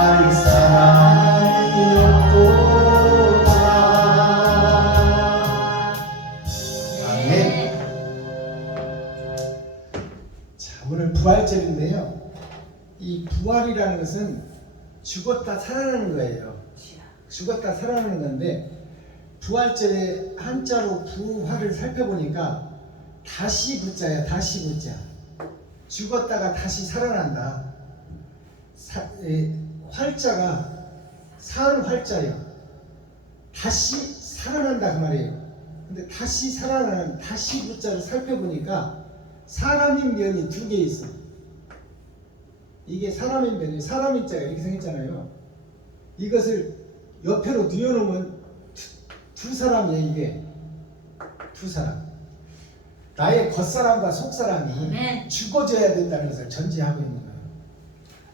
부활 사랑이 없도다. 아멘. 자, 오늘 부활절인데요. 이 부활이라는 것은 죽었다 살아나는 거예요. 죽었다 살아나는 건데, 부활절에 한자로 부활을 살펴보니까 다시 붙자야. 다시 붙자. 죽었다가 다시 살아난다. 활자가 산 활자예요. 다시 살아난다 그 말이에요. 근데 다시 살아나는 다시 붙자를 살펴보니까 사람인 면이 두 개 있어. 이게 사람인 면이 사람인 자가 이렇게 생겼잖아요. 이것을 옆으로 뉘어놓으면 두 사람이에요. 이게 두 사람. 나의 겉사람과 속사람이 아멘. 죽어져야 된다는 것을 전제하고 있는 거예요.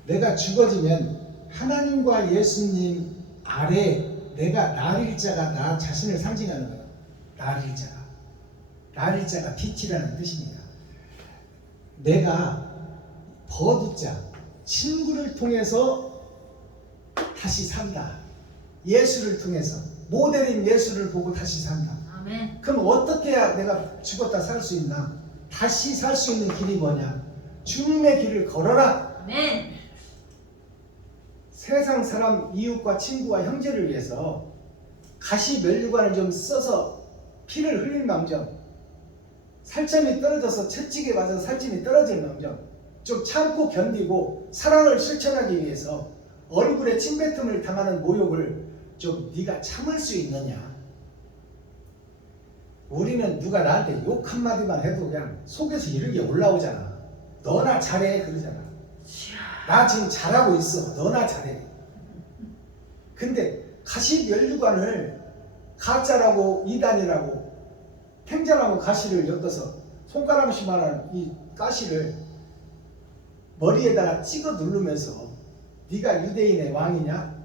내가 죽어지면 하나님과 예수님 아래 내가 나일자가 나 자신을 상징하는 거예요. 나일자가 빛이라는 뜻입니다. 내가 버두자 친구를 통해서 다시 산다. 예수를 통해서 모델인 예수를 보고 다시 산다. 아멘. 그럼 어떻게 해야 내가 죽었다 살 수 있나? 다시 살 수 있는 길이 뭐냐? 죽음의 길을 걸어라. 아멘. 세상 사람 이웃과 친구와 형제를 위해서 가시 면류관을 좀 써서 피를 흘릴 망정, 살점이 떨어져서 채찍에 맞아서 살점이 떨어질 망정 좀 참고 견디고 사랑을 실천하기 위해서 얼굴에 침뱉음을 당하는 모욕을 좀 네가 참을 수 있느냐? 우리는 누가 나한테 욕 한마디만 해도 그냥 속에서 이르게 올라오잖아. 너나 잘해 그러잖아. 나 지금 잘하고 있어. 너나 잘해. 근데 가시 면류관을 가짜라고 이단이라고 탱자라고 가시를 엮어서 손가락만한 이 가시를 머리에다가 찍어 누르면서 네가 유대인의 왕이냐?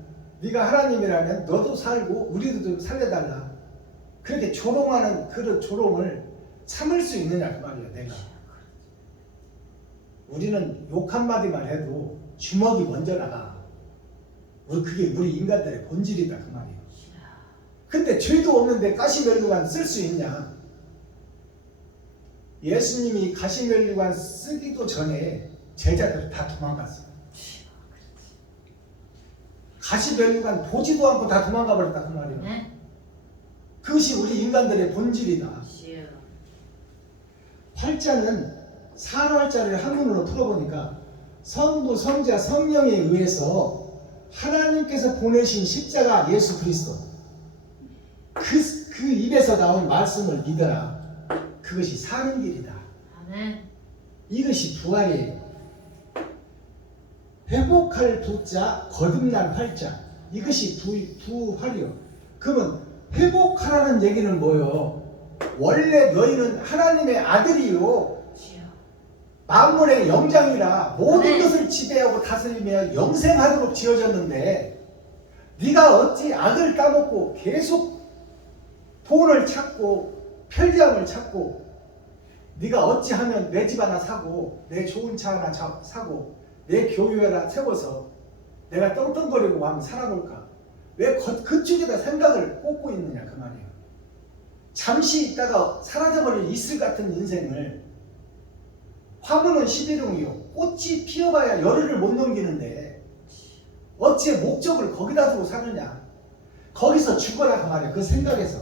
네가 하나님이라면 너도 살고 우리도 좀 살려달라. 그렇게 조롱하는 그런 조롱을 참을 수 있느냐 그 말이야. 내가. 우리는 욕 한마디만 해도 주먹이 먼저 나가. 그게 우리 인간들의 본질이다 그 말이에요. 근데 죄도 없는데 가시면류관 쓸 수 있냐? 예수님이 가시면류관 쓰기도 전에 제자들 다 도망갔어요. 가시면류관 보지도 않고 다 도망가 버렸다 그 말이에요. 네. 그것이 우리 인간들의 본질이다. 활자는 산활자를 한문으로 풀어보니까 성부, 성자, 성령에 의해서 하나님께서 보내신 십자가 예수 그리스도 그 입에서 나온 말씀을 믿어라. 그것이 사는 길이다. 아멘. 이것이 부활이에요. 회복할 부자, 거듭난 활자. 이것이 부활이요. 그러면 회복하라는 얘기는 뭐요? 원래 너희는 하나님의 아들이요. 만물의 영장이라 모든 것을 지배하고 다스리며 영생하도록 지어졌는데 네가 어찌 악을 따먹고 계속 돈을 찾고 편리함을 찾고 네가 어찌하면 내 집 하나 사고 내 좋은 차 하나 사고 내 교회 하나 세워서 내가 떵떵거리고 하면 살아볼까? 왜 그쪽에다 생각을 꽂고 있느냐 그 말이에요. 잠시 있다가 사라져버릴 이슬 같은 인생을 화분은 11홍이요. 꽃이 피어봐야 열흘을 못 넘기는데 어찌 목적을 거기다 두고 사느냐. 거기서 죽어라 그 말이에요. 그 생각에서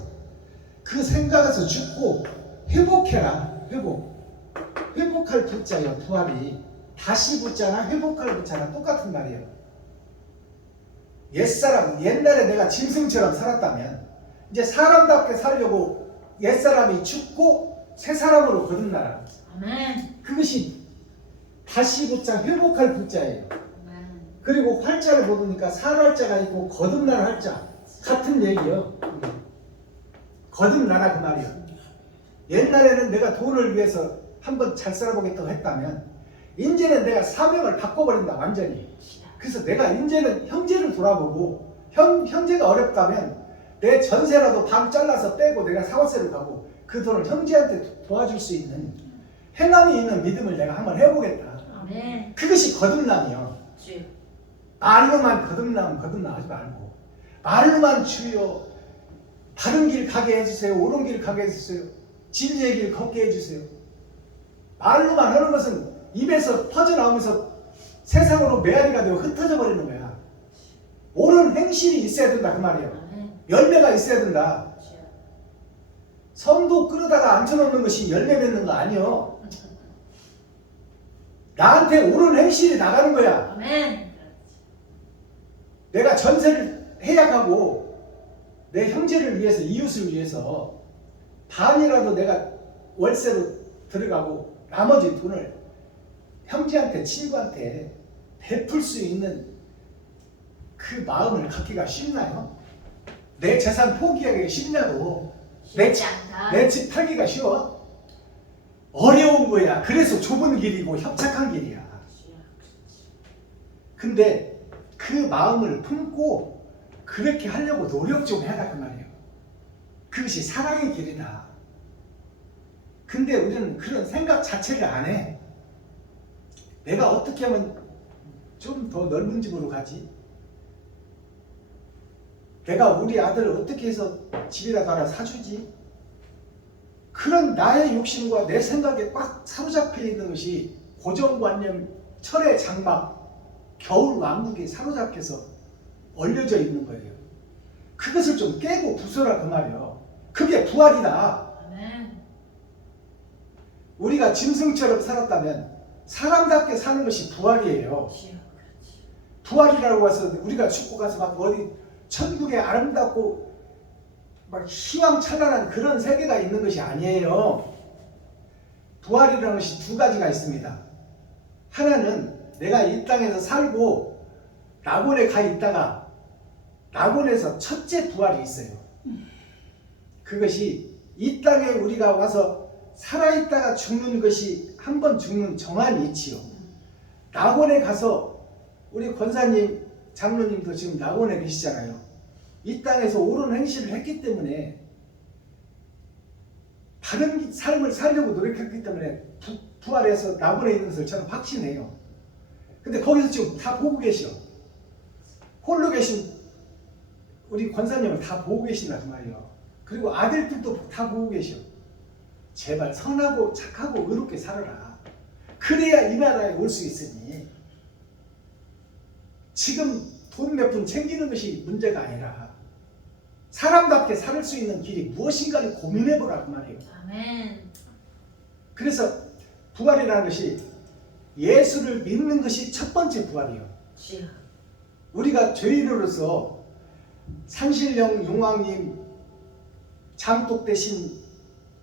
죽고 회복해라. 회복할 부자예요. 부활이 다시 붙자나 회복할 붙자나 똑같은 말이에요. 옛사람 옛날에 내가 짐승처럼 살았다면 이제 사람답게 살려고 옛사람이 죽고 새 사람으로 거듭나라. 아멘. 그것이 다시 붙자 회복할 붙자예요. 아멘. 그리고 활자를 보니까 살활자가 있고 거듭날 활자 같은 얘기요. 거듭나라 그 말이야. 옛날에는 내가 돈을 위해서 한번 잘 살아보겠다고 했다면 이제는 내가 사명을 바꿔버린다 완전히. 그래서 내가 이제는 형제를 돌아보고 형제가 어렵다면 내 전세라도 반 잘라서 빼고 내가 사과세를 가고 그 돈을 형제한테 도와줄 수 있는 행함이 있는 믿음을 내가 한번 해보겠다. 아멘. 그것이 거듭남이요. 말로만 거듭나 하지 말고 말로만 주여 바른 길 가게 해주세요. 옳은 길 가게 해주세요. 진리의 길 걷게 해주세요. 말로만 하는 것은 입에서 퍼져나오면서 세상으로 메아리가 되고 흩어져 버리는 거야. 옳은 행실이 있어야 된다 그 말이에요. 아멘. 열매가 있어야 된다. 주여. 성도 끌어다가 앉혀놓는 것이 열매 맺는 거 아니요. 나한테 옳은 행실이 나가는 거야. 아멘. 내가 전세를 해약하고 내 형제를 위해서 이웃을 위해서 반이라도 내가 월세로 들어가고 나머지 돈을 형제한테 친구한테 베풀 수 있는 그 마음을 갖기가 쉽나요? 내 재산 포기하기가 쉽냐고. 쉽지 않다. 내 집 팔기가 쉬워? 어려운 거야. 그래서 좁은 길이고 협착한 길이야. 주여. 근데 그 마음을 품고 그렇게 하려고 노력 좀 해라 그 말이에요. 그것이 사랑의 길이다. 근데 우리는 그런 생각 자체를 안 해. 내가 어떻게 하면 좀 더 넓은 집으로 가지? 내가 우리 아들을 어떻게 해서 집이라도 하나 사주지? 그런 나의 욕심과 내 생각에 꽉 사로잡혀 있는 것이 고정관념, 철의 장막, 겨울 왕국에 사로잡혀서 얼려져 있는 거예요. 그것을 좀 깨고 부숴라 그 말이에요. 그게 부활이다. 아멘. 우리가 짐승처럼 살았다면 사람답게 사는 것이 부활이에요. 주여. 그렇지. 부활이라고 해서 우리가 죽고 가서 막 어디 천국에 아름답고 막 희망찬란한 그런 세계가 있는 것이 아니에요. 부활이라는 것이 두 가지가 있습니다. 하나는 내가 이 땅에서 살고 낙원에 가 있다가 낙원에서 첫째 부활이 있어요. 그것이 이 땅에 우리가 와서 살아있다가 죽는 것이 한 번 죽는 정한 이치요. 낙원에 가서 우리 권사님, 장로님도 지금 낙원에 계시잖아요. 이 땅에서 옳은 행실을 했기 때문에 다른 삶을 살려고 노력했기 때문에 부활해서 낙원에 있는 것을 저는 확신해요. 근데 거기서 지금 다 보고 계셔. 홀로 계신 우리 권사님을 다 보고 계신다 그 말이에요. 그리고 아들들도 다 보고 계셔. 제발 선하고 착하고 의롭게 살아라. 그래야 이 나라에 올 수 있으니 지금 돈 몇 푼 챙기는 것이 문제가 아니라 사람답게 살 수 있는 길이 무엇인가를 고민해보라 그 말이에요. 아멘. 그래서 부활이라는 것이 예수를 믿는 것이 첫 번째 부활이에요. 주여. 우리가 죄인으로서 산신령 용왕님, 장독 대신,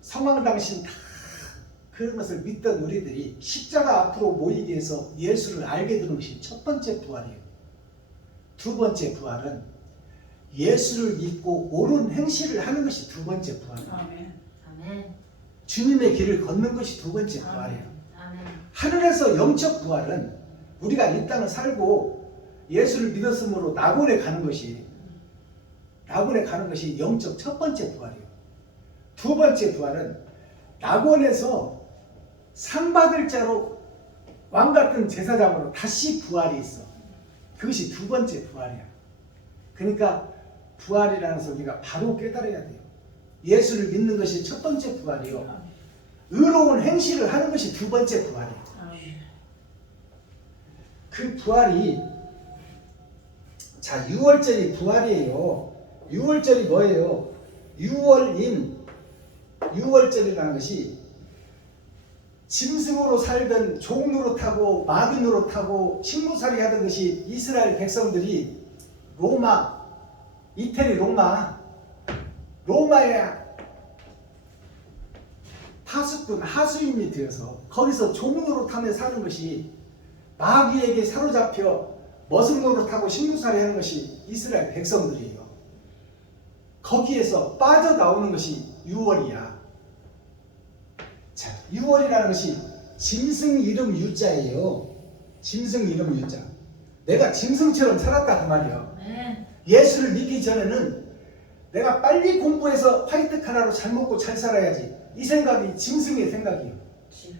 성왕당신 다 그런 것을 믿던 우리들이 십자가 앞으로 모이기 위해서 예수를 알게 되는 것이 첫 번째 부활이에요. 두 번째 부활은 예수를 믿고 옳은 행실을 하는 것이 두 번째 부활이에요. 아멘. 아멘. 주님의 길을 걷는 것이 두 번째 부활이에요. 아멘. 하늘에서 영적 부활은 우리가 이 땅을 살고 예수를 믿었으므로 낙원에 가는 것이 영적 첫 번째 부활이에요. 두 번째 부활은 낙원에서 상 받을 자로 왕 같은 제사장으로 다시 부활이 있어. 그것이 두 번째 부활이야. 그러니까 부활이라는 것을 우리가 바로 깨달아야 돼요. 예수를 믿는 것이 첫 번째 부활이요. 의로운 행실을 하는 것이 두 번째 부활이에요. 그 부활이 자 6월절이 부활이에요. 6월절이 뭐예요? 6월절이라는 것이 짐승으로 살던 종 노릇하고 마귀 노릇하고 식무살이 하던 것이 이스라엘 백성들이 로마, 이태리 로마의 파수꾼 하수인이 되어서 거기서 종 노릇하며 사는 것이 마귀에게 사로잡혀 머슴 노릇하고 식무살이 하는 것이 이스라엘 백성들이에요. 거기에서 빠져나오는 것이 6월이야. 자, 6월이라는 것이 짐승 이름 유자예요. 짐승 이름 유자. 내가 짐승처럼 살았다 그 말이에요. 아멘. 예수를 믿기 전에는 내가 빨리 공부해서 화이트 카라로 잘 먹고 잘 살아야지. 이 생각이 짐승의 생각이에요. 주여.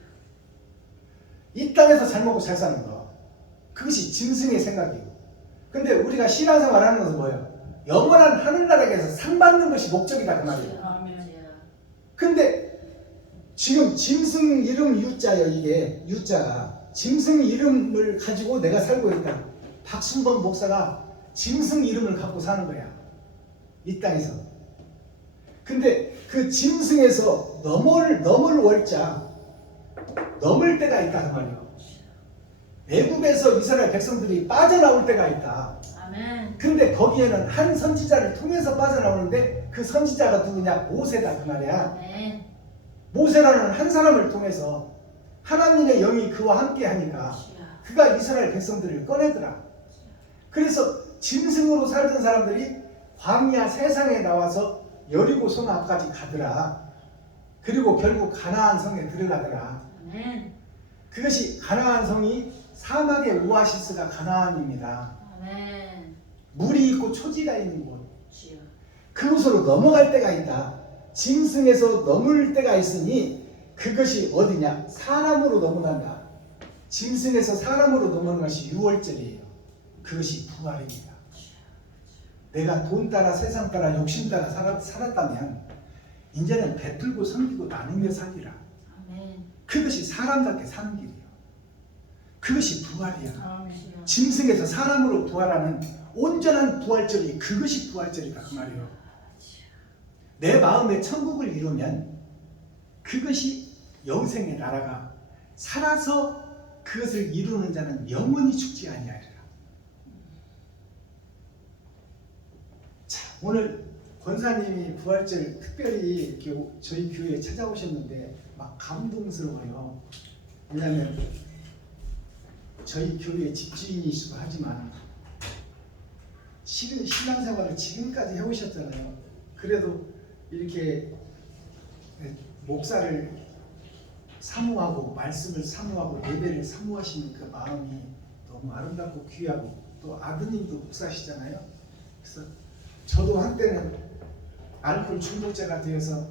이 땅에서 잘 먹고 잘 사는 거. 그것이 짐승의 생각이에요. 근데 우리가 신앙생활 하는 것은 뭐예요? 영원한 하늘나라에서 상 받는 것이 목적이다 그 말이에요. 아멘. 근데 지금 짐승 이름 U자예요. 이게 U자가 짐승 이름을 가지고 내가 살고 있다. 박순범 목사가 짐승 이름을 갖고 사는 거야. 이 땅에서. 근데 그 짐승에서 넘을 월자 넘을 때가 있다 그 말이에요. 애굽에서 이스라엘 백성들이 빠져나올 때가 있다. 아멘. 근데 거기에는 한 선지자를 통해서 빠져나오는데 그 선지자가 누구냐? 모세다 그 말이야. 아멘. 모세라는 한 사람을 통해서 하나님의 영이 그와 함께 하니까 그가 이스라엘 백성들을 꺼내더라. 그래서 짐승으로 살던 사람들이 광야 세상에 나와서 여리고 성 앞까지 가더라. 그리고 결국 가나안 성에 들어가더라. 아멘. 그것이 가나안 성이 사막의 오아시스가 가나안입니다. 아멘. 물이 있고 초지가 있는 곳. 주여. 그곳으로 넘어갈 때가 있다. 짐승에서 넘을 때가 있으니 그것이 어디냐? 사람으로 넘어간다. 짐승에서 사람으로 넘어가는 것이 유월절이에요. 그것이 부활입니다. 내가 돈 따라 세상 따라 욕심 따라 살았다면 이제는 베풀고 섬기고 나누며 살리라. 아멘. 그것이 사람답게 사는 길이에요. 그것이 부활이야. 아멘. 짐승에서 사람으로 부활하는 온전한 부활절이 그것이 부활절이다 그 말이에요. 내 마음에 천국을 이루면 그것이 영생의 나라가 살아서 그것을 이루는 자는 영원히 죽지 아니하리라. 자, 오늘 권사님이 부활절 특별히 이렇게 저희 교회에 찾아오셨는데 막 감동스러워요. 왜냐하면 저희 교회의 집주인이시고 하지만 신앙생활을 지금까지 해오셨잖아요. 그래도 이렇게 목사를 사모하고 말씀을 사모하고 예배를 사모하시는 그 마음이 너무 아름답고 귀하고 또 아드님도 목사시잖아요. 그래서 저도 한때는 알코올 중독자가 되어서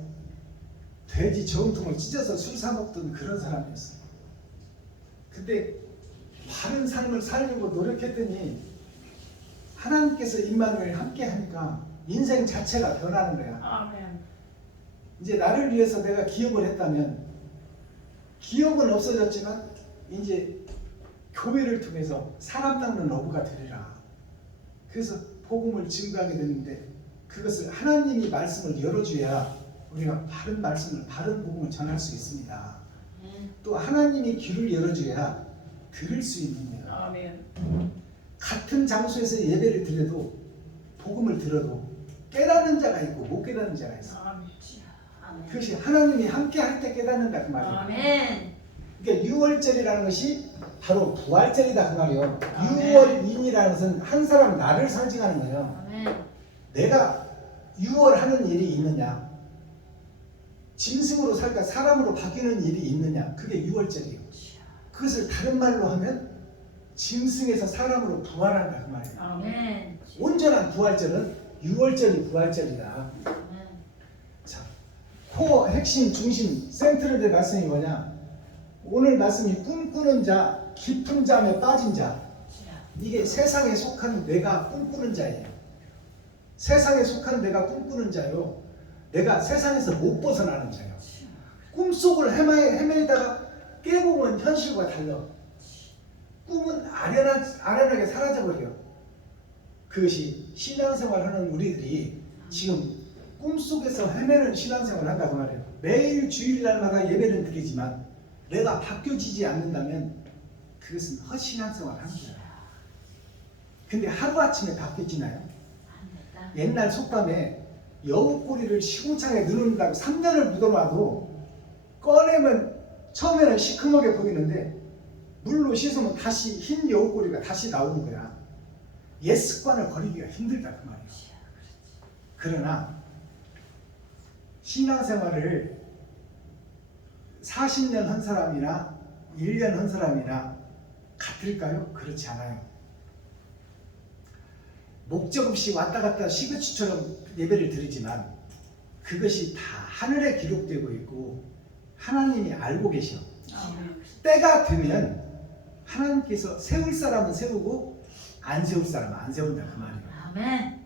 돼지 저음통을 찢어서 술 사 먹던 그런 사람이었어요. 근데 바른 삶을 살려고 노력했더니 하나님께서 임마누엘 함께 하니까 인생 자체가 변하는 거야. 아멘. 이제 나를 위해서 내가 기업을 했다면 기업은 없어졌지만 이제 교회를 통해서 사람 닦는 어부가 되리라. 그래서 복음을 증거하게 됐는데 그것을 하나님이 말씀을 열어줘야 우리가 바른 말씀을 바른 복음을 전할 수 있습니다. 또 하나님이 귀를 열어줘야 들을 수 있는 거예요. 아멘. 같은 장소에서 예배를 드려도 복음을 들어도 깨닫는 자가 있고 못 깨닫는 자가 있어요. 아멘. 아멘. 그것이 하나님이 함께 할 때 깨닫는다 그 말이에요. 아멘. 그러니까 유월절이라는 것이 바로 부활절이다 그 말이에요. 아멘. 유월인이라는 것은 한 사람 나를 상징하는 거예요. 아멘. 내가 유월하는 일이 있느냐, 짐승으로 살까 사람으로 바뀌는 일이 있느냐, 그게 유월절이에요. 그것을 다른 말로 하면 짐승에서 사람으로 부활한다 그 말이에요. 아멘. 온전한 부활절은 유월절이 부활절이다. 아멘. 자, 코어 핵심 중심 센트럴의 말씀이 뭐냐? 오늘 말씀이 꿈꾸는 자, 깊은 잠에 빠진 자. 이게 세상에 속한 내가 꿈꾸는 자예요. 세상에 속한 내가 꿈꾸는 자요. 내가 세상에서 못 벗어나는 자요. 꿈속을 헤매다가 깨보면 현실과 달라. 꿈은 아련하게 사라져버려. 그것이 신앙생활하는 우리들이 지금 꿈속에서 헤매는 신앙생활을 한다고 말해요. 매일 주일날마다 예배를 드리지만 내가 바뀌어지지 않는다면 그것은 헛신앙생활을 하는 거야. 근데 하루아침에 바뀌어지나요? 옛날 속담에 여우꼬리를 시궁창에 넣는다고 3년을 묻어놔도 꺼내면 처음에는 시커멓게 보이는데 물로 씻으면 다시 흰 여우꼬리가 다시 나오는 거야. 옛 습관을 버리기가 힘들다 그 말이야. 그러나 신앙생활을 40년 한 사람이나 1년 한 사람이나 같을까요? 그렇지 않아요. 목적 없이 왔다 갔다 시그치처럼 예배를 드리지만 그것이 다 하늘에 기록되고 있고 하나님이 알고 계셔. 때가 되면 하나님께서 세울 사람은 세우고 안 세울 사람 안 세운다 그 말이에요. 아멘.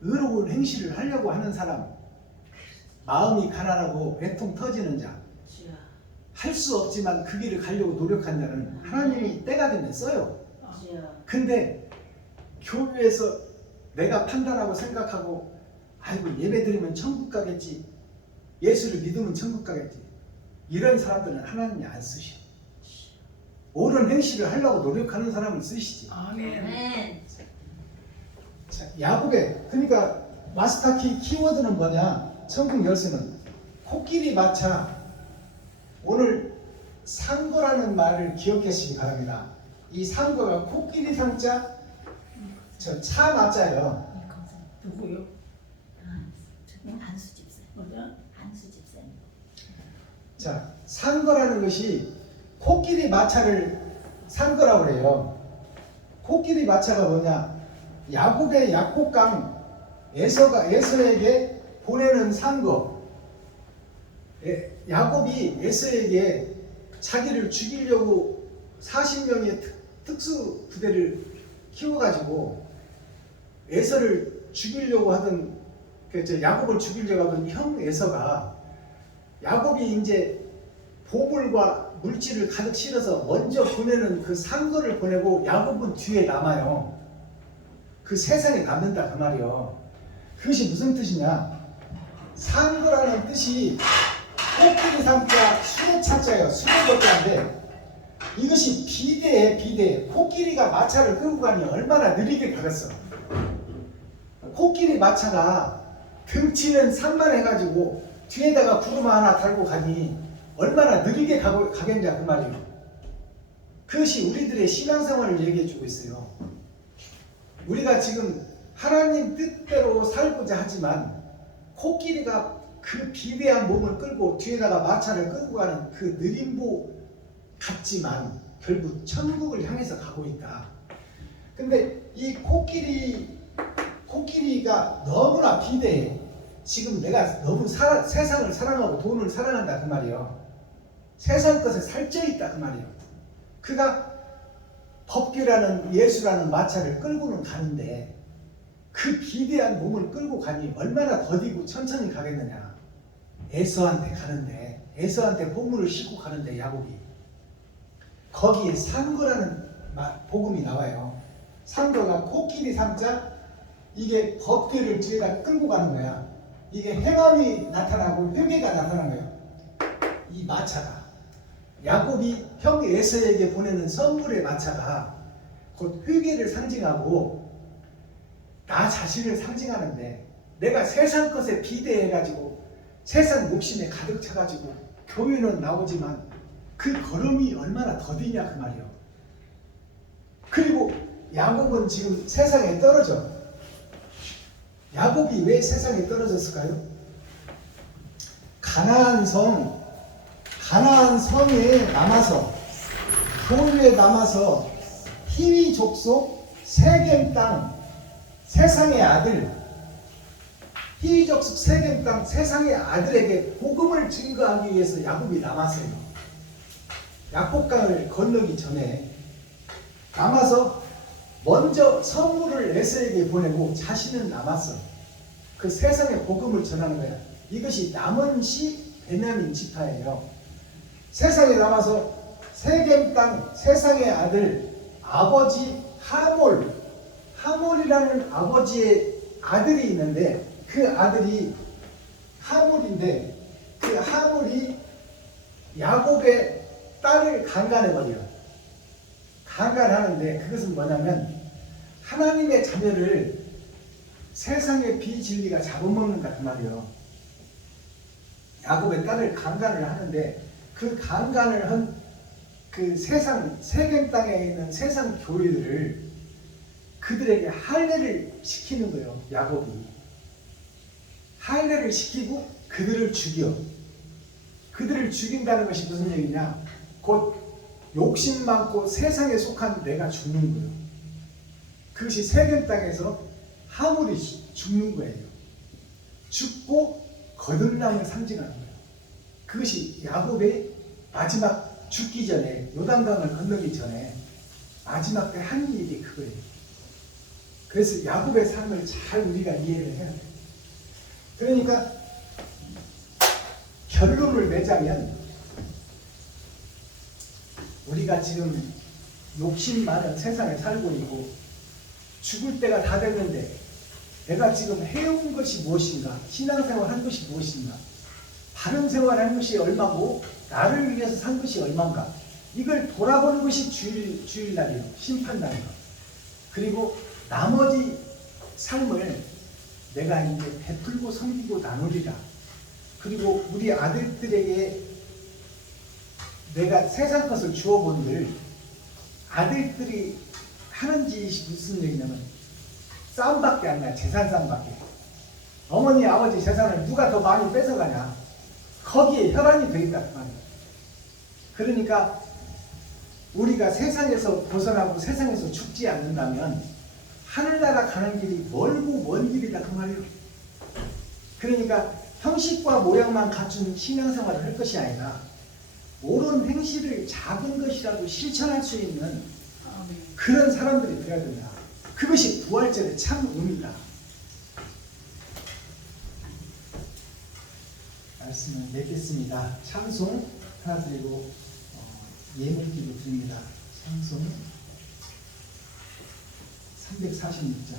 의로운 행실을 하려고 하는 사람, 마음이 가난하고 애통 터지는 자, 주여. 할 수 없지만 그 길을 가려고 노력한 자는 하나님이 때가 되면 써요. 주여. 근데 교회에서 내가 판단하고 생각하고 아이고 예배 드리면 천국 가겠지, 예수를 믿으면 천국 가겠지, 이런 사람들은 하나님이 안 쓰셔. 옳은 행실을 하려고 노력하는 사람을 쓰시지. 아멘. 자, 야곱의 그러니까 마스터키 키워드는 뭐냐? 천국 열쇠는 코끼리 마차. 오늘 상거라는 말을 기억하시기 바랍니다. 이 상거가 코끼리 상자, 저 차 마자예요. 누구요? 한수 집사님. 뭐냐? 한수 집사님. 자, 상거라는 것이 코끼리 마차를 상거라고 그래요. 코끼리 마차가 뭐냐? 야곱의 약속강 에서에게 보내는 상거. 야곱이 에서에게 자기를 죽이려고 40명의 특수 부대를 키워가지고 에서를 죽이려고 하던 야곱을 죽이려고 하던 형 에서가 야곱이 이제 보물과 물질을 가득 실어서 먼저 보내는 그 상거를 보내고 야곱은 뒤에 남아요. 그 세상에 남는다 그 말이요. 그것이 무슨 뜻이냐? 상거라는 뜻이 코끼리 상자 수레 차자예요. 수레 거자인데 이것이 비대해. 코끼리가 마차를 끌고 가니 얼마나 느리게 가겠어. 코끼리 마차가 등치는 산만해가지고 뒤에다가 구름 하나 달고 가니 얼마나 느리게 가겠냐 그 말이에요. 그것이 우리들의 신앙생활을 얘기해주고 있어요. 우리가 지금 하나님 뜻대로 살고자 하지만 코끼리가 그 비대한 몸을 끌고 뒤에다가 마차를 끌고 가는 그 느림보 같지만 결국 천국을 향해서 가고 있다. 근데 이 코끼리가 너무나 비대해. 지금 내가 너무 세상을 사랑하고 돈을 사랑한다 그 말이에요. 세상 것에 살쪄 있다 그 말이에요. 그가 법규라는 예수라는 마차를 끌고는 가는데 그 비대한 몸을 끌고 가니 얼마나 더디고 천천히 가겠느냐. 에서한테 보물을 싣고 가는데 야곱이 거기에 상거라는 복음이 나와요. 상거가 코끼리 상자, 이게 법궤를 뒤에다 끌고 가는 거야. 이게 행함이 나타나고 회개가 나타나는 거예요. 이 마차가 야곱이 형 에서에게 보내는 선물의 마차가 곧 회개를 상징하고 나 자신을 상징하는데 내가 세상 것에 비대해가지고 세상 욕심에 가득 차가지고 교회는 나오지만 그 걸음이 얼마나 더디냐 그 말이에요. 그리고 야곱은 지금 세상에 떨어져. 야곱이 왜 세상에 떨어졌을까요? 가나안 성에 남아서 교회에 남아서 히위 족속 세겜 땅 세상의 아들 히위 족속 세겜 땅 세상의 아들에게 복음을 증거하기 위해서 야곱이 남았어요. 약복강을 건너기 전에 남아서 먼저 선물을 에서에게 보내고 자신은 남았어. 그 세상의 복음을 전하는 거야. 이것이 남은시 베냐민 지파예요. 세상에 남아서 세겜 땅 세상의 아들 아버지 하몰이라는 아버지의 아들이 있는데 그 아들이 하몰인데 그 하몰이 야곱의 딸을 강간해버려요. 강간하는데 그것은 뭐냐면 하나님의 자녀를 세상의 비진리가 잡아먹는다 그 말이에요. 야곱의 딸을 강간을 하는데 그 강간을 한 그 세겜 땅에 있는 세상 교회들을 그들에게 할례를 시키는 거예요. 야곱이 할례를 시키고 그들을 죽여. 그들을 죽인다는 것이 무슨 얘기냐? 곧 욕심 많고 세상에 속한 내가 죽는 거예요. 그것이 세겜 땅에서 하물이 죽는 거예요. 죽고 거듭남을 상징하는 거예요. 그것이 야곱의 마지막 죽기 전에 요단강을 건너기 전에 마지막 때 한 일이 그거예요. 그래서 야곱의 삶을 잘 우리가 이해를 해야 돼. 그러니까 결론을 내자면 우리가 지금 욕심 많은 세상에 살고 있고 죽을 때가 다 됐는데 내가 지금 해온 것이 무엇인가, 신앙생활 한 것이 무엇인가, 바른 생활 한 것이 얼마고 나를 위해서 산 것이 얼마인가, 이걸 돌아보는 것이 주일날이에요. 심판날이에요. 그리고 나머지 삶을 내가 이제 베풀고 섬기고 나누리라. 그리고 우리 아들들에게 내가 세상 것을 주어본들 아들들이 하는 짓이 무슨 얘기냐면 싸움밖에 안 나요. 재산 싸움밖에. 어머니 아버지 재산을 누가 더 많이 뺏어가냐, 거기에 혈안이 되겠다 그 말이에요. 그러니까 우리가 세상에서 벗어나고 세상에서 죽지 않는다면 하늘나라 가는 길이 멀고 먼 길이다 그 말이에요. 그러니까 형식과 모양만 갖춘 신앙생활을 할 것이 아니라 옳은 행실을 작은 것이라도 실천할 수 있는 그런 사람들이 되어야 된다. 그것이 부활절의 참 의미다. 말씀을 맺겠습니다. 찬송 하나 드리고 예물기도 드립니다. 찬송 346장.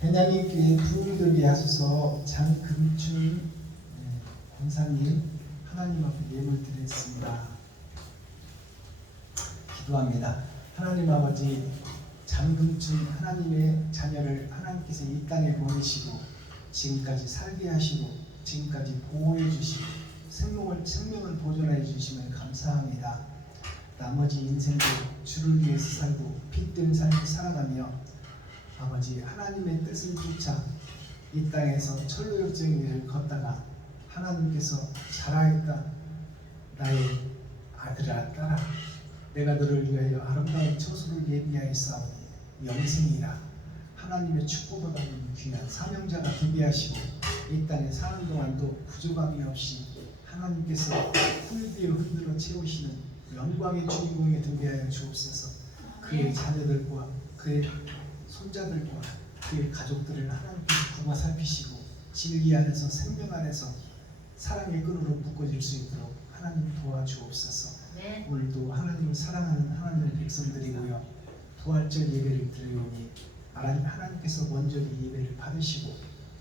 하나님께 부흥되게 하소서. 장금춘 권사님 하나님 앞에 예물 드렸습니다. 기도합니다. 하나님 아버지, 장금춘 하나님의 자녀를 하나님께서 이 땅에 보내시고 지금까지 살게 하시고 지금까지 보호해 주시고 생명을 보존해 주심을 감사합니다. 나머지 인생도 주를 위해서 살고 빛된 삶을 살아가며 아버지 하나님의 뜻을 쫓아 이 땅에서 천로역적인 길을 걷다가 하나님께서 잘하였다 나의 아들아 딸아 내가 너를 위하여 아름다운 처소를 예비하였사오니 영생이라 하나님의 축복을 받는 귀한 사명자가 되게 하시고 이 땅에 사는 동안도 부족함이 없이 하나님께서 꿀비에 흔들어 채우시는 영광의 주인공이 되게 하여 주옵소서. 그의 자녀들과 그의 손자들과 그의 가족들을 하나님께서 구워 살피시고 진리 안에서 생명 안에서 사랑의 끈으로 묶어질 수 있도록 하나님 도와주옵소서. 아멘. 오늘도 하나님을 사랑하는 하나님의 백성들이 모여 부활절 예배를 드리오니 하나님께서 먼저 이 예배를 받으시고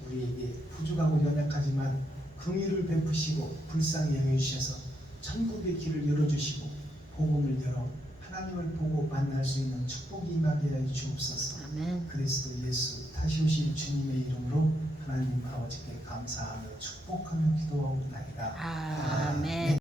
우리에게 부족하고 연약하지만 긍휼을 베푸시고 불쌍히 여겨주셔서 천국의 길을 열어주시고 복음을 열어 하나님을 보고 만날 수 있는 축복이 임하게 하여 주옵소서. 아멘. 그리스도 예수 다시 오실 주님의 이름으로 하나님 아버지께 감사하며 축복하며 기도하옵나이다. 아멘.